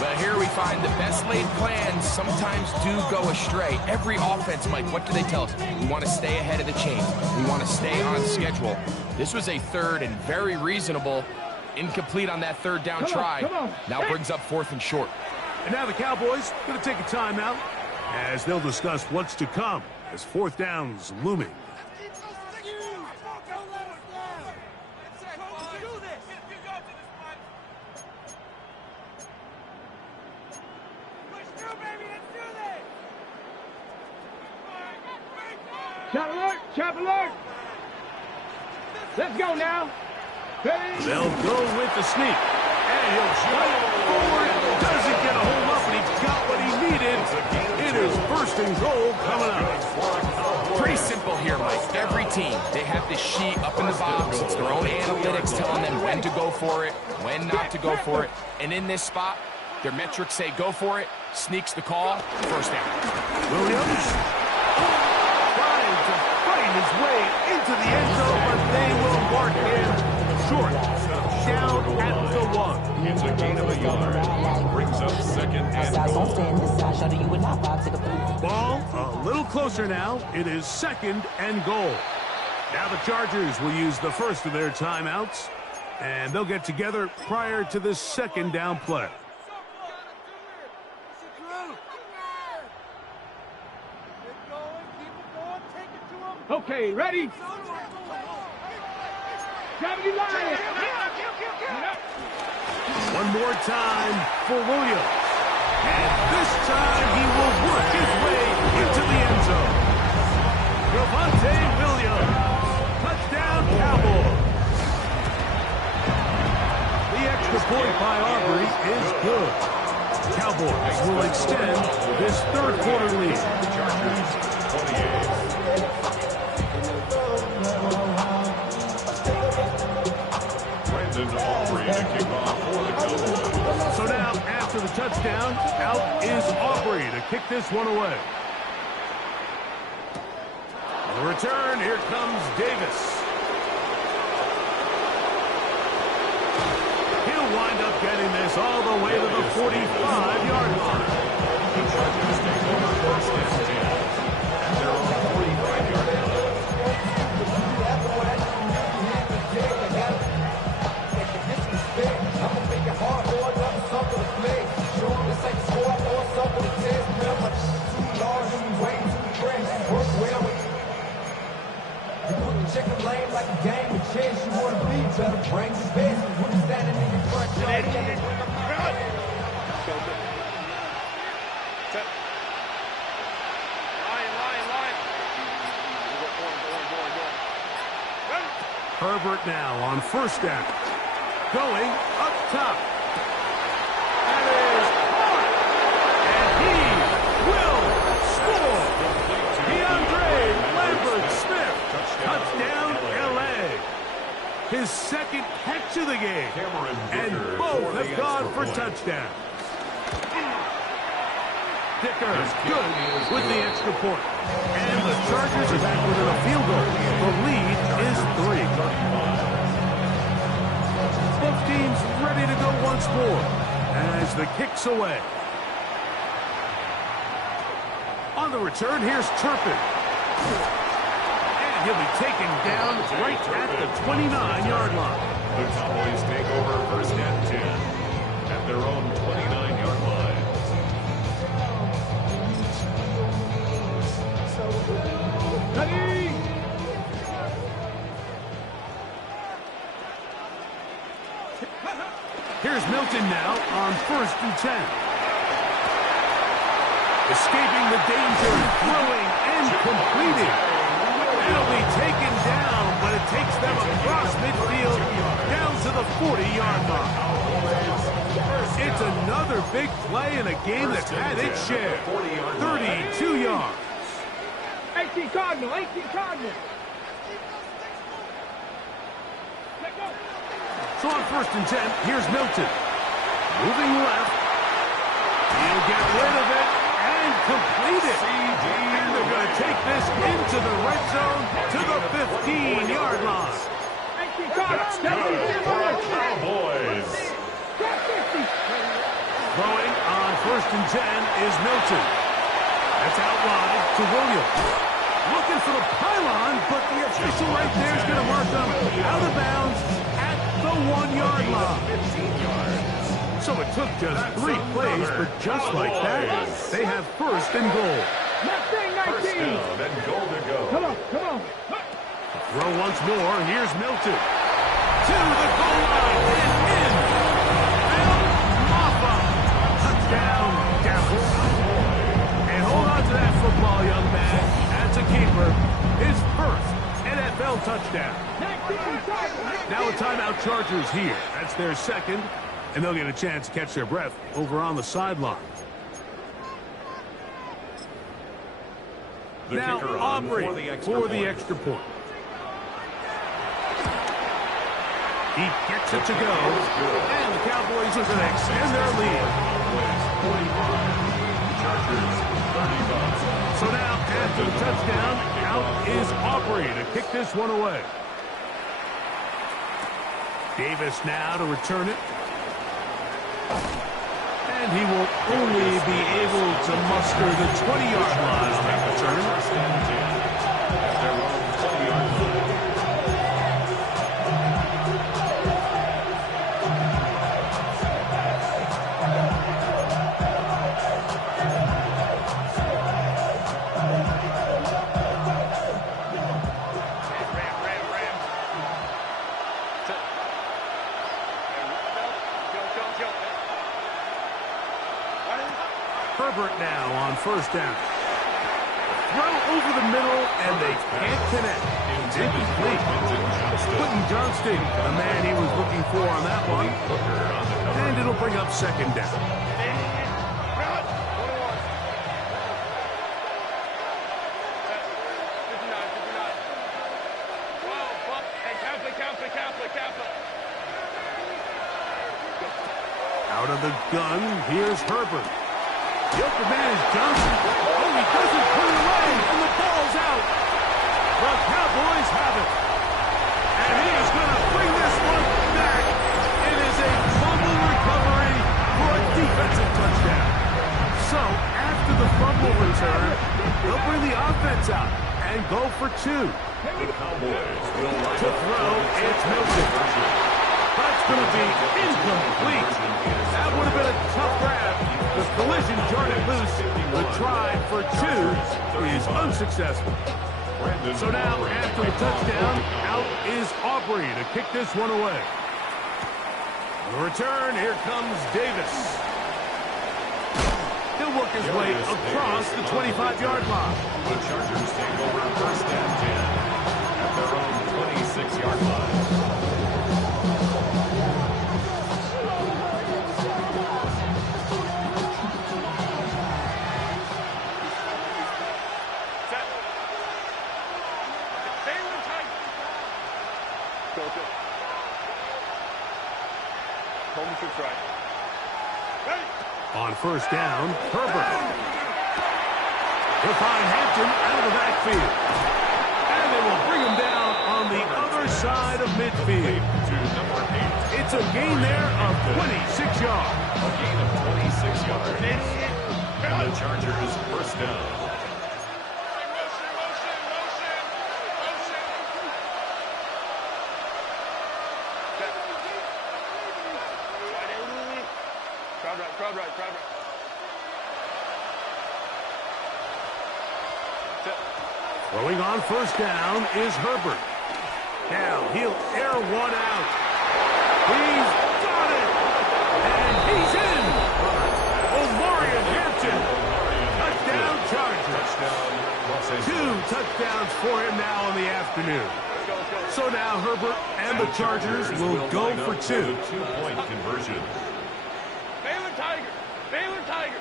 But here we find the best laid plans sometimes do go astray. Every offense, Mike, what do they tell us? We want to stay ahead of the chain. We want to stay on schedule. This was a third and very reasonable. Incomplete on that third down try. Now brings up 4th and short. And now the Cowboys going to take a timeout. as they'll discuss what's to come as fourth down's looming. Chop alert! Chop alert! Let's go now. Ready? They'll go with the sneak. And he'll strike forward. Doesn't get a hold up, and he got what he needed. It is first and goal coming up. Pretty simple here, Mike. Every team, they have this sheet up in the box. It's their own analytics telling them when to go for it, when not to go for it. And in this spot, their metrics say go for it, sneaks the call, first down. Williams trying to fight his way into the end zone, but they will mark him short. Down at the 1. It's a gain of a yard. Brings up second and goal. Ball a little closer now. It is second and goal. Now the Chargers will use the first of their timeouts, and they'll get together prior to this second down play. Okay, ready? Gravity line! One more time for Williams. And this time he will work his way into the end zone. Javonte Williams. Touchdown, Cowboys. The extra point by Aubrey is good. Cowboys will extend this third quarter lead. Chargers 28. So now, after the touchdown, out is Aubrey to kick this one away. The return, here comes Davis. He'll wind up getting this all the way to the 45-yard line. The Chargers take over first and 10 at their own 45-yard line. Chicken lane like a game of chess. You want to be better, bring the best. When you're standing in your front yard, Herbert now on first down. Going up top. That is caught. And he will score. DeAndre Lambert-Smith. Touchdown, L.A. His second catch of the game. And both have gone for touchdowns. Dicker good with the extra point. And the Chargers are back within a field goal. The lead is 3. Both teams ready to go once more as the kick's away. On the return, here's Turpin. And he'll be taken down right at the 29-yard line. The Cowboys take over first and 10 at their own 29-yard line. Ready? Here's Milton now on first and 10. Escaping the danger, throwing and completing. It'll be taken down, but it takes them across midfield down to the 40-yard line. It's another big play in a game that's had its share. 32 yards. 18 Cardinal, 18 Cardinal. Let go. So on first and 10, here's Milton. Moving left. He'll get rid of it and complete it. And they're going to take this into the red zone to the 15-yard line. 18 Cardinal. Cowboys. Throwing on first and 10 is Milton. That's out wide to Williams. Looking for the pylon, but the official right there is going to mark them out of bounds at the 1-yard line. So it took just 3 plays, but just like that, they have first and goal. Left thing, 19. First down and goal to go. Come on, come on. Throw once more. Here's Milton. To the goal line and in. Almafa. Touchdown, Dallas. And hold on to that football, young man. That's a keeper. His first NFL touchdown. Now a timeout Chargers here. That's their second. And they'll get a chance to catch their breath over on the sideline. Now Aubrey for the extra point. He gets it to go. And the Cowboys are going to extend their lead. So now, after the touchdown, out is Aubrey to kick this one away. Davis now to return it. And he will only be able to muster the 20-yard line on that return. At their own 20-yard line. Herbert now on first down. Throw over the middle, and they can't connect. Incomplete. Quentin Johnston, the man he was looking for on that one. And it'll bring up second down. Out of the gun, here's Herbert. The open man is Johnson. Oh, he doesn't put it away, and the ball's out. The Cowboys have it. And he is going to bring this one back. It is a fumble recovery for a defensive touchdown. So, after the fumble return, they'll bring the offense out and go for 2. The Cowboys will line To throw, it's Milton. That's going to be incomplete. That would have been a tough grab. The collision jarred it loose. The try for 2 is unsuccessful. So now, after a touchdown, out is Aubrey to kick this one away. On the return, here comes Davis. He'll work his way across the 25-yard line. The Chargers take over first and 10 at their own 26-yard line. On first down, Herbert. He'll find Hampton out of the backfield. And they will bring him down on the other side of midfield. It's a gain there of 26 yards. A gain of 26 yards. And the Chargers first down. Throwing on first down is Herbert. Now he'll air one out. He's got it! And he's in! Omarion Hampton. Touchdown Chargers. 2 touchdowns for him now in the afternoon. So now Herbert and the Chargers will go for 2. 2-point conversion. Baylor Tiger! Baylor Tiger!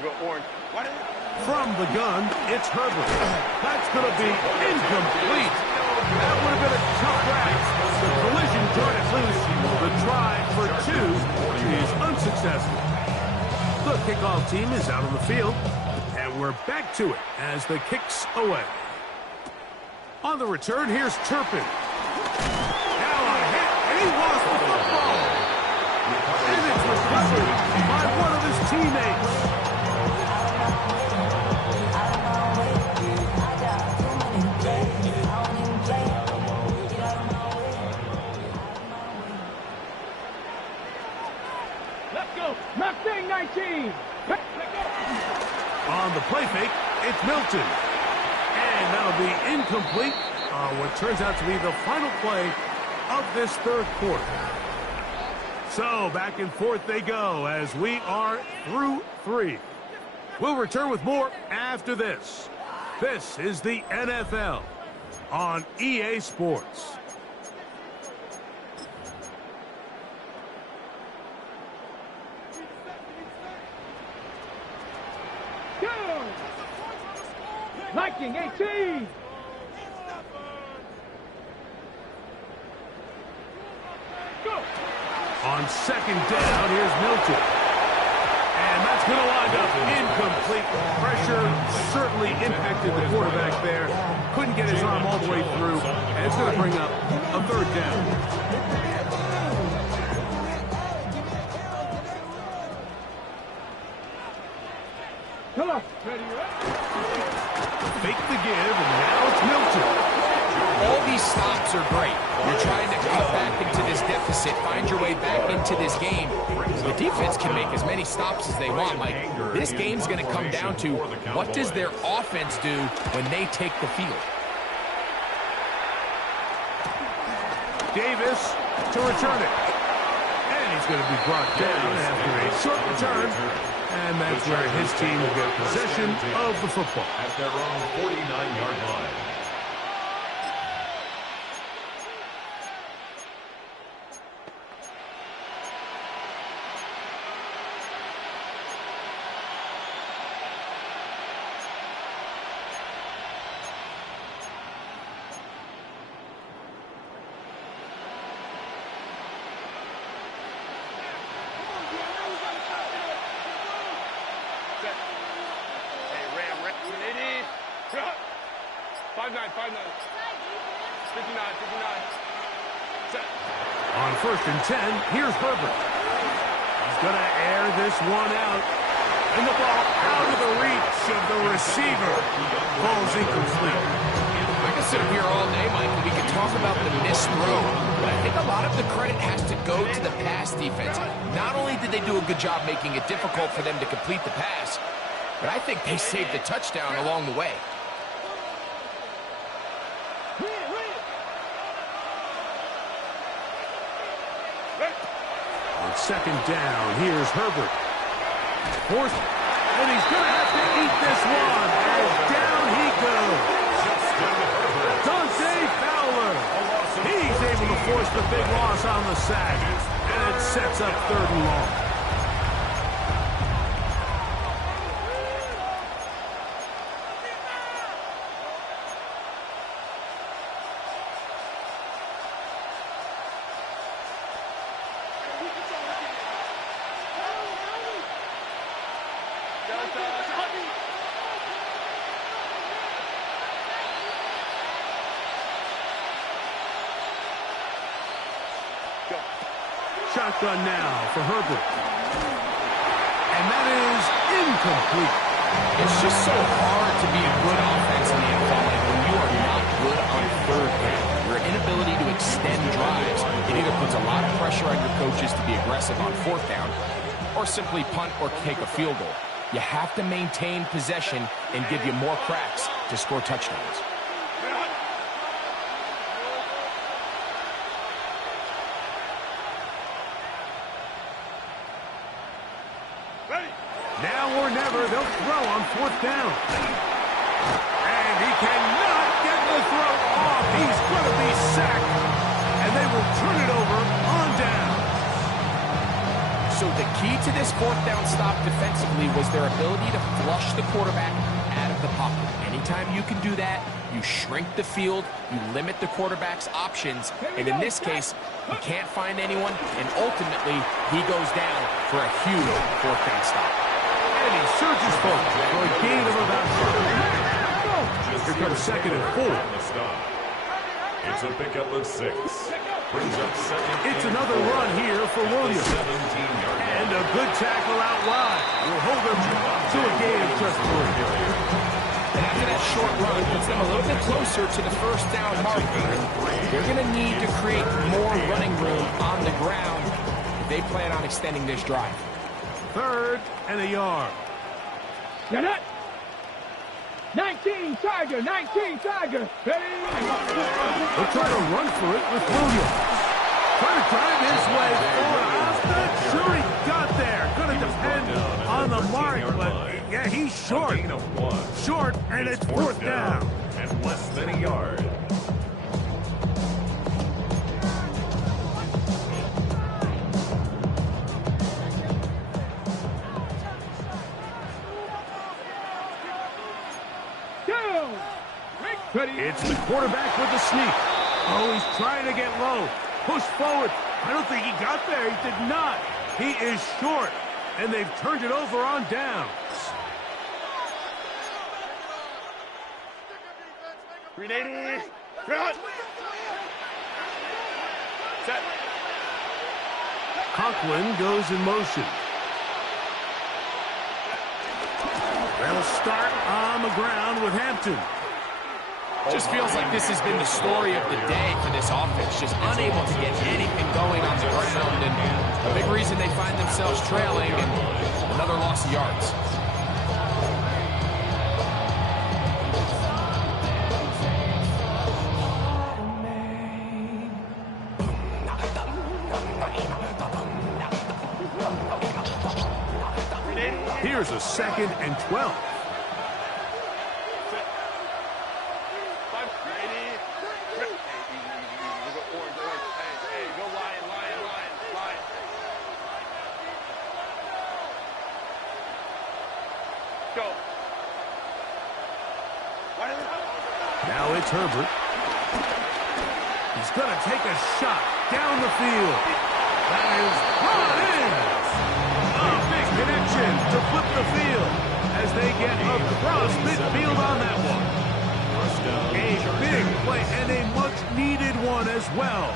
We'll go orange. From the gun, it's Herbert. That's going to be incomplete. That would have been a tough grab. The collision turned it loose. The try for 2 is unsuccessful. The kickoff team is out on the field, and we're back to it as the kick's away. On the return, here's Turpin. Now a hit, and he lost the football. And it's recovered by one of his teammates. Mustang 19. On the play fake, it's Milton. And that'll be incomplete on what turns out to be the final play of this third quarter. So back and forth they go as we are through 3. We'll return with more after this. This is the NFL on EA Sports. Viking 18. On second down, here's Milton. And that's going to wind up incomplete. Pressure certainly impacted the quarterback there. Couldn't get his arm all the way through. And it's going to bring up a third down. Come on. Fake the give, and now it's Milton. All these stops are great. You're trying to cut back into this deficit, find your way back into this game. The defense can make as many stops as they want, Mike. This game's going to come down to what does their offense do when they take the field. Davis to return it. And he's going to be brought down after a short return. And that's where his team will get possession of the football. At their own 49-yard line. On first and 10, here's Herbert. He's going to air this one out. And the ball out of the reach of the receiver. Ball's incomplete. I can sit up here all day, Mike, and we can talk about the missed throw. But I think a lot of the credit has to go to the pass defense. Not only did they do a good job making it difficult for them to complete the pass, but I think they saved the touchdown along the way. On second down, here's Herbert. Fourth, and he's going to have to eat this one. And down he goes. Dante Fowler. He's able to force the big loss on the sack. And it sets up third and long. Shotgun now for Herbert. And that is incomplete. It's just so hard to be a good offense in the NFL when you are not good on third down. Your inability to extend drives, it either puts a lot of pressure on your coaches to be aggressive on fourth down or simply punt or kick a field goal. You have to maintain possession and give you more cracks to score touchdowns. Now or never, they'll throw on fourth down. And he cannot get the throw off. He's going to be sacked. And they will turn it over on down. So the key to this fourth down stop defensively was their ability to flush the quarterback out of the pocket. Anytime you can do that, you shrink the field, you limit the quarterback's options, and in this case, he can't find anyone, and ultimately, he goes down for a huge fourth down stop. And he surges forward for a gain of about 5. Here comes second and 4. It's a pickup of 6. Brings up second. It's another run here for Williams. And a good tackle out wide will hold them to a gain of just 3. And after that short run, puts them a little bit closer to the first down marker. They're going to need to create more running room on the ground if they plan on extending this drive. 3rd and a yard. Get it. 19 Tiger, 19 Tiger. They'll try to run for it with Williams. Trying to drive his way forward. I'm not sure he got there. Going to depend on the mark, but yeah, he's short. Short, and it's 4th down. And less than a yard. It's the quarterback with the sneak. Oh, he's trying to get low. Push forward. I don't think he got there. He did not. He is short, and they've turned it over on downs. Grenade! Cut! Set! Conklin goes in motion. They'll start on the ground with Hampton. Just feels like this has been the story of the day for this offense. Just unable to get anything going on the ground, and a big reason they find themselves trailing and another loss of yards. Here's a 2nd and 12. Now it's Herbert. He's going to take a shot down the field. That is brought in. A big connection to flip the field as they get across midfield on that one. A big play and a much-needed one as well.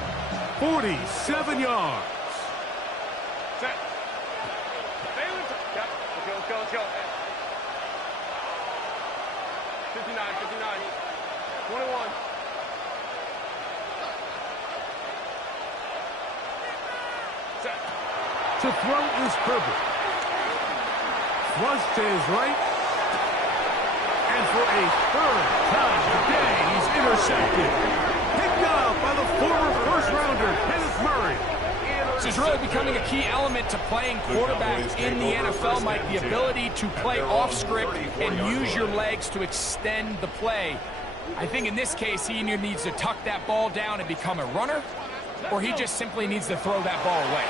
47 yards. Set. Yep. Let's go. 59, 21. Set. To throw is Herbert. Flush to his right. And for a 3rd time today, he's intercepted. Picked up by the former first-rounder, Kenneth Murray. This is really becoming a key element to playing quarterback in the NFL, Mike. The ability to play off script and use your legs to extend the play. I think in this case, he either needs to tuck that ball down and become a runner, or he just simply needs to throw that ball away.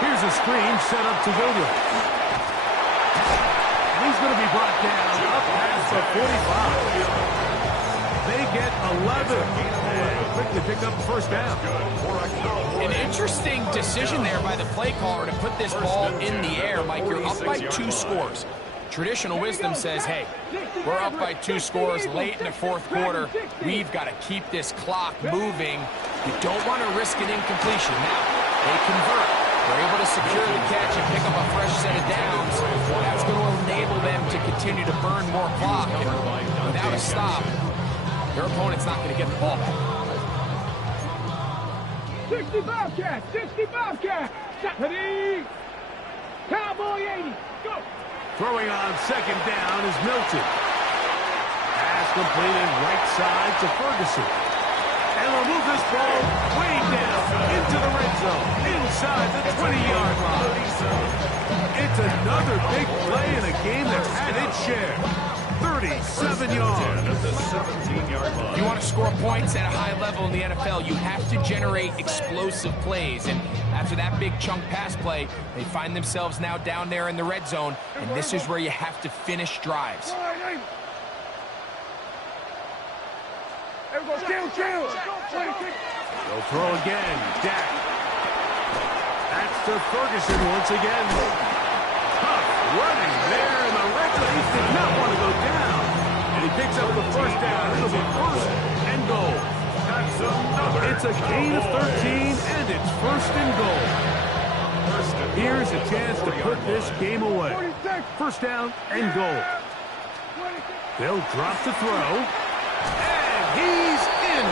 Here's a screen set up to Williams. And he's going to be brought down up past the 45. They get 11. And quickly pick up the 1st down. An interesting decision there by the play caller to put this ball in the air. Mike, you're up by 2 scores. Traditional wisdom says, hey, we're up by 2 scores late in the 4th quarter. We've got to keep this clock moving. You don't want to risk an incompletion. Now, they convert. They're able to secure the catch and pick up a fresh set of downs. That's going to enable them to continue to burn more clock. And without a stop, their opponent's not going to get the ball back. 60 Bobcat! 60 Bobcat! Ready! Cowboy 80! Go! Throwing on 2nd down is Milton. Pass completed right side to Ferguson. And they'll move this ball way down into the red zone, inside the 20-yard line. It's another big play in a game that had its share. 37 yards. If you want to score points at a high level in the NFL, you have to generate explosive plays. And after that big chunk pass play, they find themselves now down there in the red zone. And this is where you have to finish drives. They'll throw again. Dak. That's to Ferguson once again. Tough running there in the red zone. He did not want to go down. And he picks up the 1st down. It'll be 1st and goal. It's a gain of 13, and it's 1st and goal. Here's a chance to put this game away. 1st down and goal. They'll drop to throw. And he's in.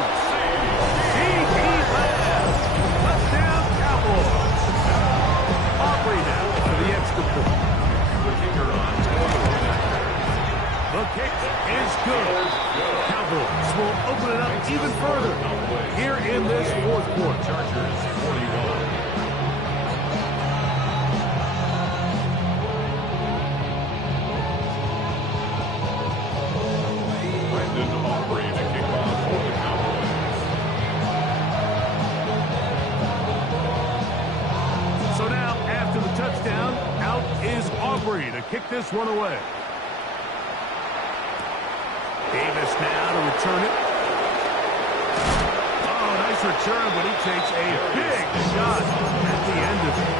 Touchdown Cowboys. Aubrey now for the in this fourth quarter. Chargers 41. Aubrey to kick off for the Cowboys. So now, after the touchdown, out is Aubrey to kick this one away. Davis now to return it. Oh, nice return, but he takes a big shot at the end of it.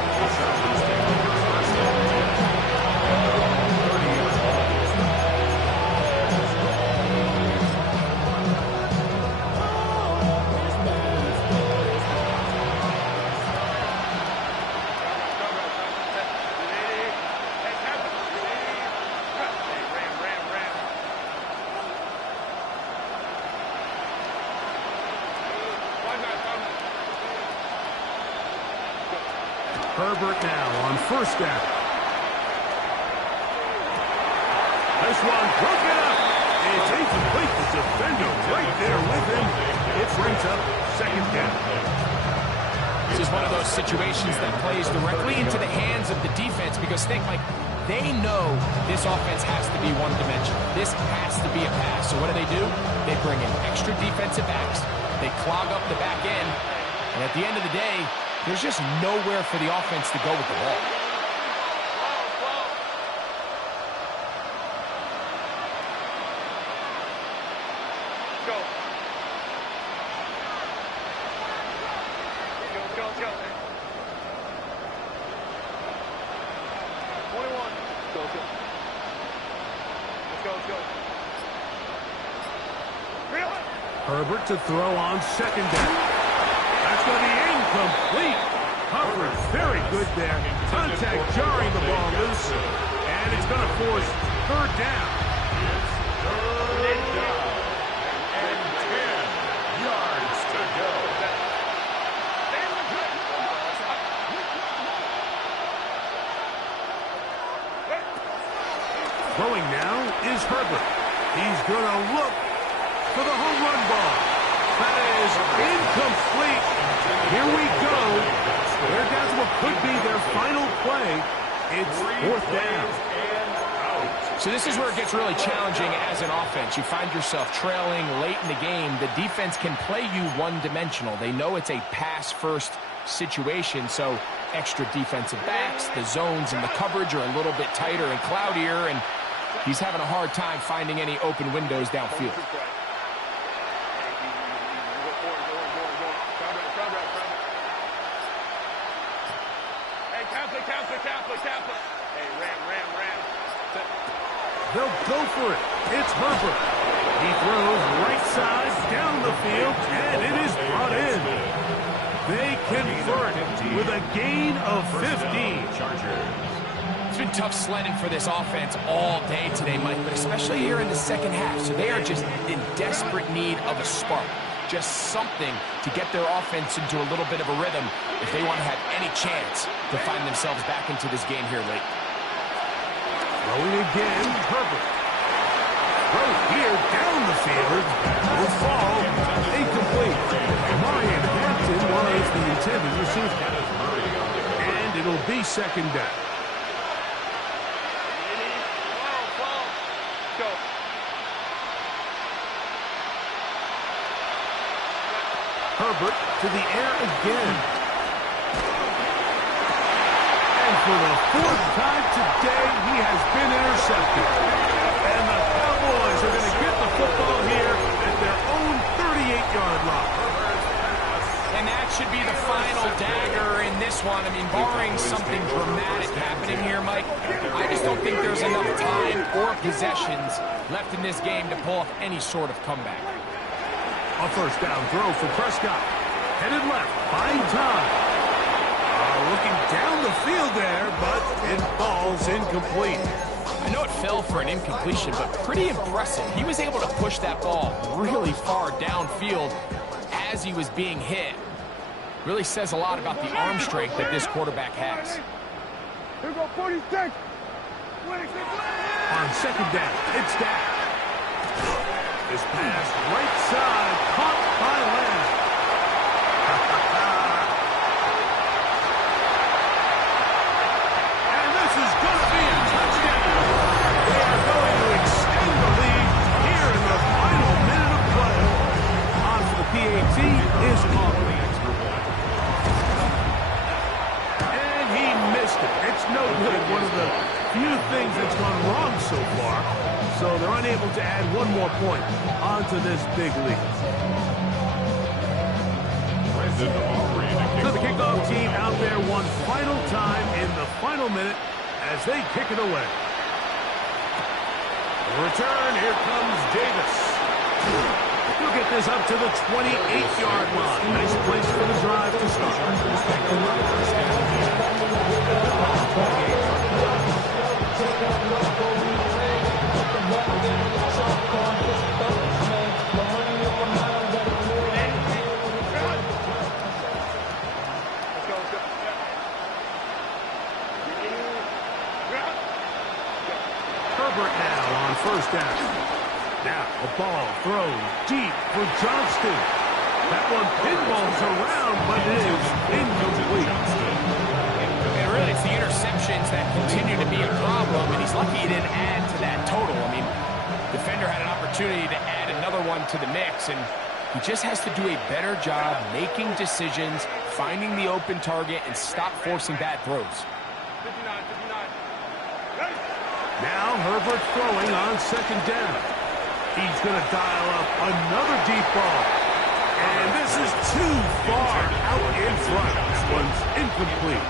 Herbert now on first down. This one broken up. It's incomplete. The defender right there with him. It brings up second down. This is one of those situations that plays directly into the hands of the defense because think, like, they know this offense has to be one-dimensional. This has to be a pass. So what do? They bring in extra defensive backs. They clog up the back end. And at the end of the day, there's just nowhere for the offense to go with the ball. Go. Go. 21. Go. Let's go. Really? Herbert to throw on second down. That's going to be incomplete. Coverage very good there. Contact jarring the ball loose. And it's going to force third down. It's third down. And 10 yards to go. Throwing now is Herbert. He's going to look for the home run ball. That is incomplete. Here we go. They're down to what could be their final play. It's fourth down. So this is where it gets really challenging as an offense. You find yourself trailing late in the game. The defense can play you one-dimensional. They know it's a pass-first situation, so extra defensive backs, the zones and the coverage are a little bit tighter and cloudier, and he's having a hard time finding any open windows downfield. Kappa. Hey, ram. They'll go for it. It's Herbert. He throws right side down the field, and it is brought in. They convert with a gain of 15. It's been tough sledding for this offense all day today, Mike, but especially here in the second half. So they are just in desperate need of a spark. Just something to get their offense into a little bit of a rhythm if they want to have any chance to find themselves back into this game here late. Throwing again, Herbert. Throw here down the field. Will fall incomplete. Marion Hampton was the intended receiver. And it'll be second down. Go. Herbert to the air again. And for the fourth time today, he has been intercepted. And the Cowboys are going to get the football here at their own 38-yard line. And that should be the final dagger in this one. I mean, barring something dramatic happening here, Mike, I just don't think there's enough time or possessions left in this game to pull off any sort of comeback. A first down throw for Prescott. Headed left, buying time. Looking down the field there, but it falls incomplete. I know it fell for an incompletion, but pretty impressive. He was able to push that ball really far downfield as he was being hit. Really says a lot about the arm strength that this quarterback has. Here go 46. On second down, it's down. This pass right side, caught by Lamb. add one more point onto this big lead. So the kickoff team out there one final time in the final minute as they kick it away. Return, here comes Davis. He'll get this up to the 28-yard line. Nice place for the drive to start. Herbert now on first down. Now the ball thrown deep for Johnston. That one pinballs around, but it is incomplete. And really, it's the interceptions that continue to be a problem, and he's lucky he didn't add to that total. I mean, defender had an opportunity to add another one to the mix, and he just has to do a better job making decisions, finding the open target, and stop forcing bad throws. Now Herbert throwing on second down. He's going to dial up another deep ball. And this is too far out in front. That one's incomplete.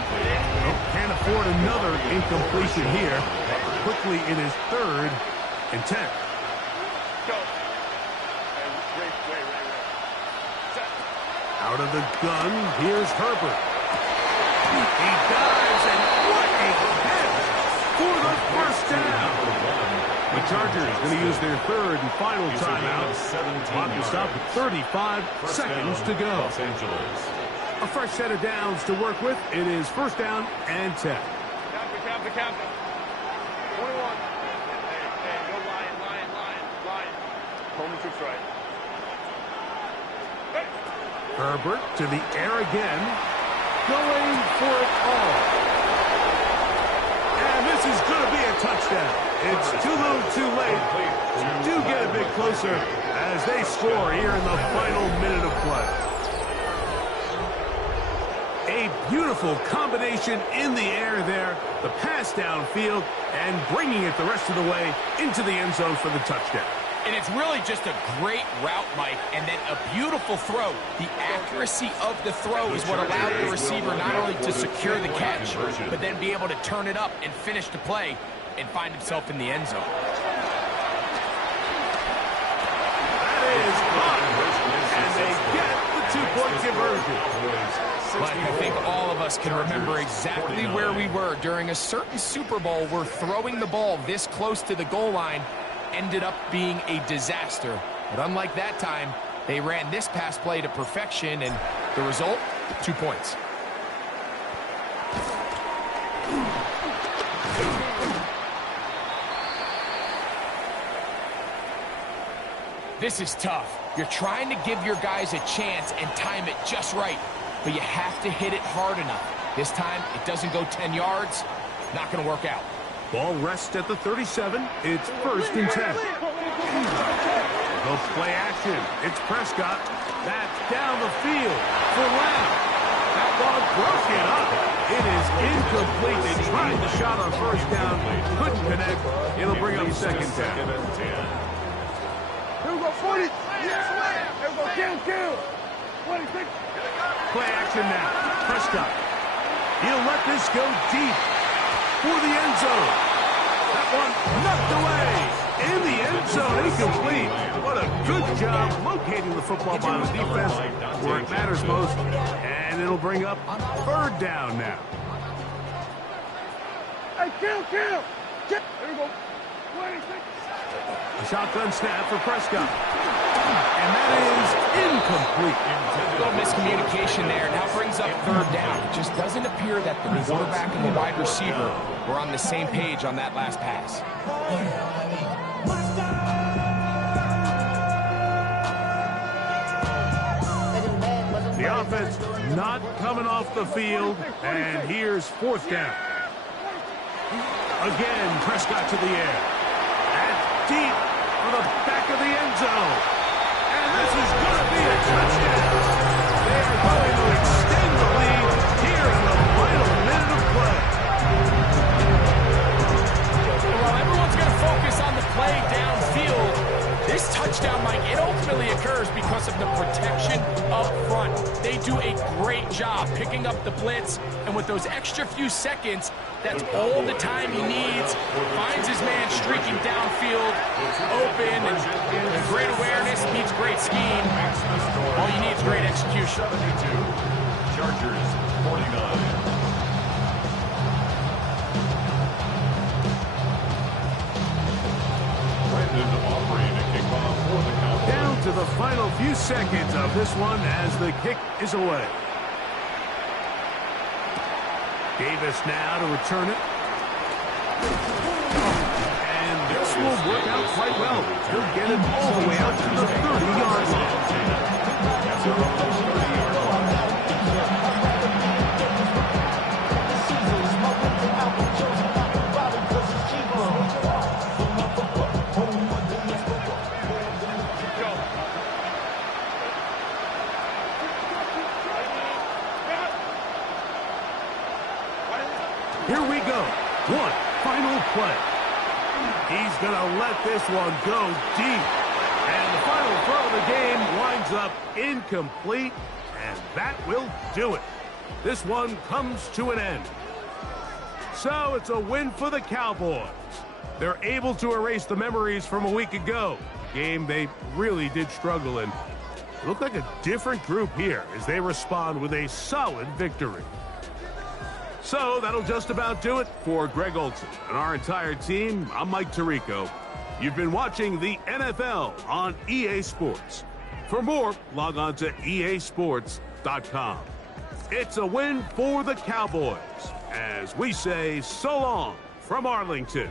Nope, can't afford another incompletion here. Quickly it is 3rd and 10. Out of the gun, here's Herbert. He dives, and what a catch for the first down. The Chargers going to use their 3rd and final timeout. Clock will stop with 35 seconds to go. A fresh set of downs to work with. It is 1st down and 10. Captain. 21. Hey, go line. Home troops right. Hey. Herbert to the air again. Going for it all. And this is going to be a touchdown. It's too little too late. Do get a bit closer as they score here in the final minute of play. A beautiful combination in the air there. The pass downfield and bringing it the rest of the way into the end zone for the touchdown. And it's really just a great route, Mike, and then a beautiful throw. The accuracy of the throw is what allowed the receiver not only to secure the catch, but then be able to turn it up and finish the play and find himself in the end zone. That is caught, and they get the 2-point conversion. But I think all of us can remember exactly where we were during a certain Super Bowl where throwing the ball this close to the goal line ended up being a disaster. But unlike that time, they ran this pass play to perfection, and the result, 2 points. This is tough. You're trying to give your guys a chance and time it just right, but you have to hit it hard enough. This time, it doesn't go 10 yards. Not going to work out. Ball rests at the 37. It's 1st and 10. Go play action. It's Prescott. That's down the field for Lamb. That ball broken up. It is incomplete. They tried the shot on 1st down. Couldn't connect. It'll bring up 2nd down. Here we go, 40. Yeah. Here we go, kill. 26. Play action now. Prescott. He'll let this go deep for the end zone. That one knocked away in the end zone, incomplete. What a good job locating the football by the defense where it matters most. And it'll bring up 3rd down now. Hey, kill. Here we go, 26. A shotgun snap for Prescott. And that is incomplete. A little miscommunication there. Now brings up 3rd down. It just doesn't appear that the quarterback and the wide receiver were on the same page on that last pass. The offense not coming off the field. And here's 4th down. Again, Prescott to the air. That's deep for the back of the end zone. And this is going to be a touchdown. They are going to extend the lead here in the final minute of play. Well, everyone's going to focus on the play downfield. great job picking up the blitz, and with those extra few seconds, that's all the time he needs. Finds his man streaking downfield, open, and great awareness meets great scheme. All you need is great execution. 72, Chargers 49. Down to the final few seconds of this one as the kick is away. Davis now to return it. And this will work out quite well. He'll get it all the way out to the 30-yard Here we go. One final play. He's going to let this one go deep. And the final throw of the game winds up incomplete, and that will do it. This one comes to an end. So it's a win for the Cowboys. They're able to erase the memories from a week ago. A game they really did struggle in. It looked like a different group here as they respond with a solid victory. So that'll just about do it for Greg Olson and our entire team. I'm Mike Tirico. You've been watching the NFL on EA Sports. For more, log on to easports.com. It's a win for the Cowboys as we say so long from Arlington.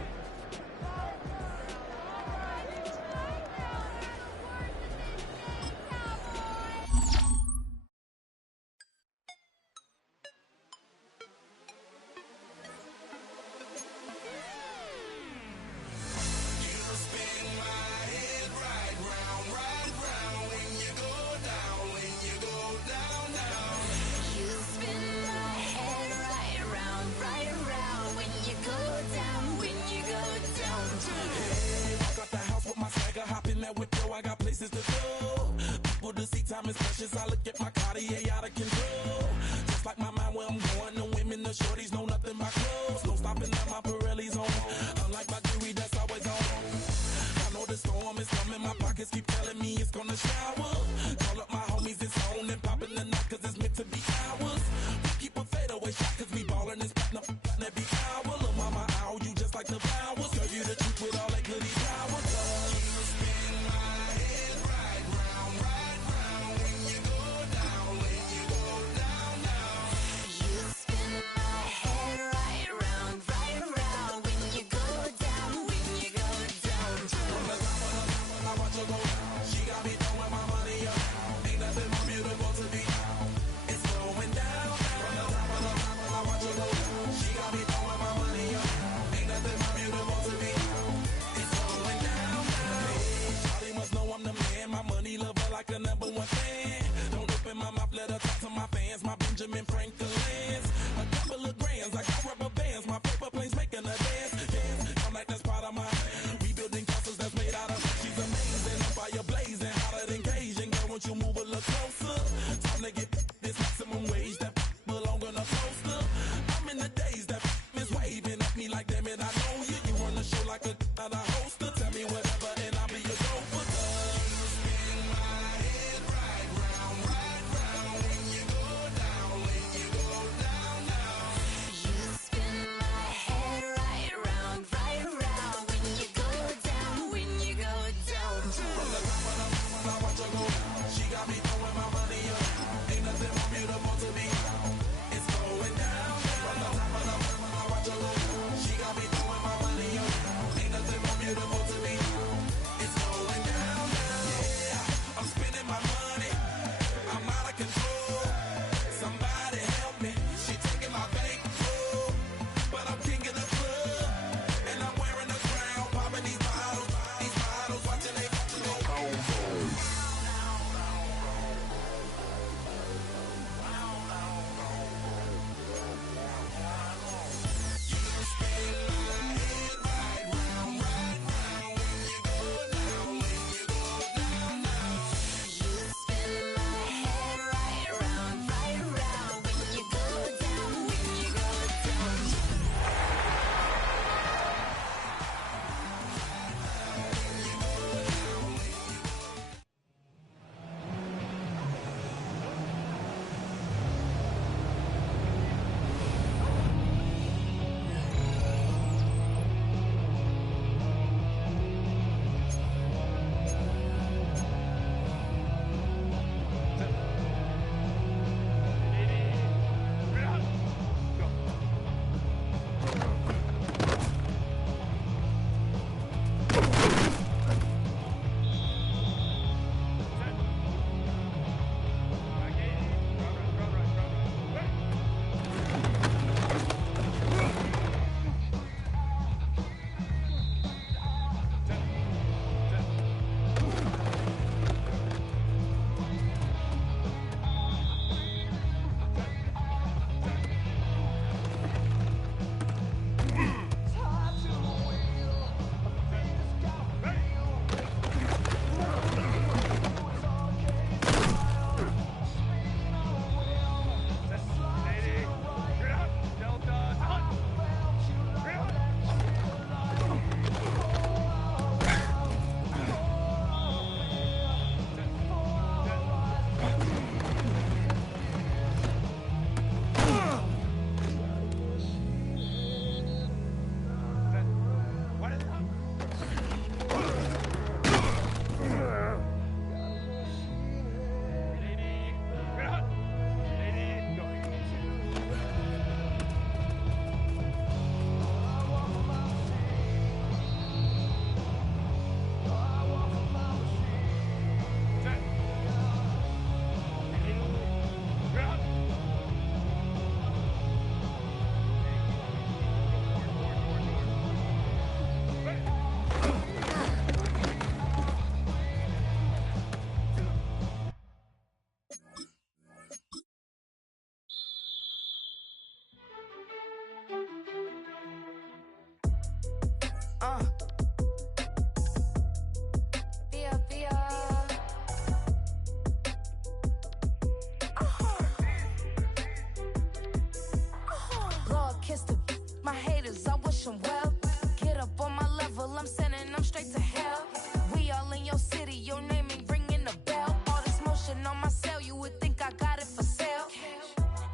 location on my cell, you would think I got it for sale.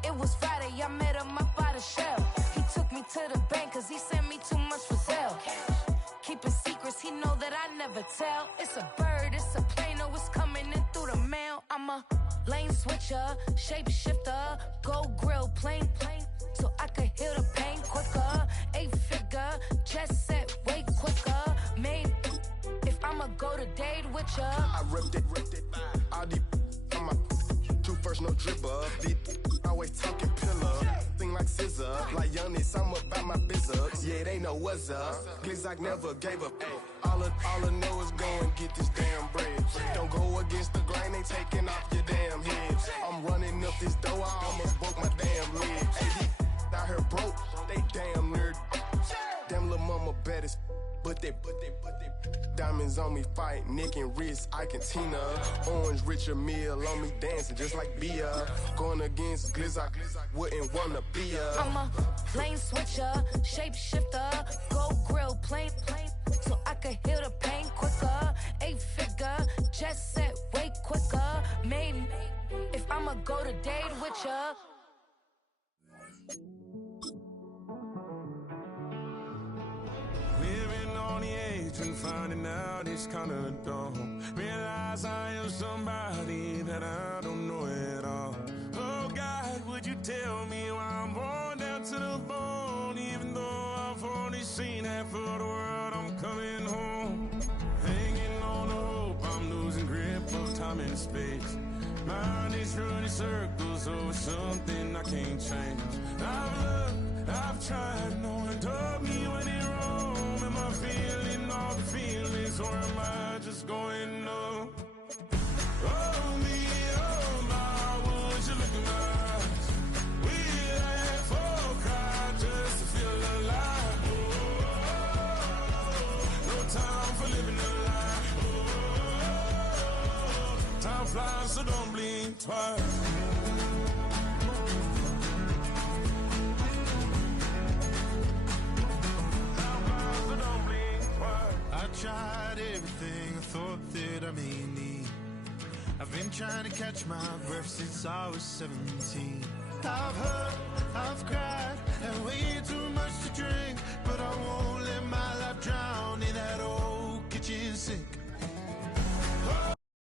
It was Friday, I met him up by the shell. He took me to the bank cause he sent me too much for sale. Keeping secrets, he know that I never tell. It's a bird, it's a plane, oh, it's coming in through the mail. I'm a lane switcher, shapeshifter, go grill, plane, so I could heal the pain quicker. 8-figure, chest set way quicker. Made if I'ma go to date with ya. I ripped it, all deep on my two first, no dribble. These always talking pillar, thing like scissor. Like Giannis, I'm about my business. Yeah, they know what's up. Glizak never gave up. All I know is go and get this damn bread. Don't go against the grain, they taking off your damn head. I'm running up this door, I almost broke my damn leg. Hey, out here broke, they damn nerd. Damn little mama bad as but they diamonds on me fight, neck and wrist, I can Tina. Orange Richard Mill on me dancing just like Bia. Going against Glizak, wouldn't wanna be ya. I'm a lane switcher, shapeshifter, go grill, plane, so I could heal the pain quicker. 8-figure, jet set way quicker. Made if I'ma go to date with ya. And finding out it's kinda dumb. Realize I am somebody that I don't know at all. Oh God, would you tell me why I'm born down to the bone? Even though I've only seen half of the world, I'm coming home. Hanging on the hope, I'm losing grip of time and space. Mind is running circles over something I can't change. I've looked, I've tried, no one told me when it wrong. Am I feeling all the feelings, or am I just going numb? Oh me, oh my, would you look in my eyes? We laugh or cry just to feel alive. Oh, no time for living a lie. Oh, time flies, so don't blink twice. Tried everything I thought that I may need. I've been trying to catch my breath since I was 17. I've hurt, I've cried.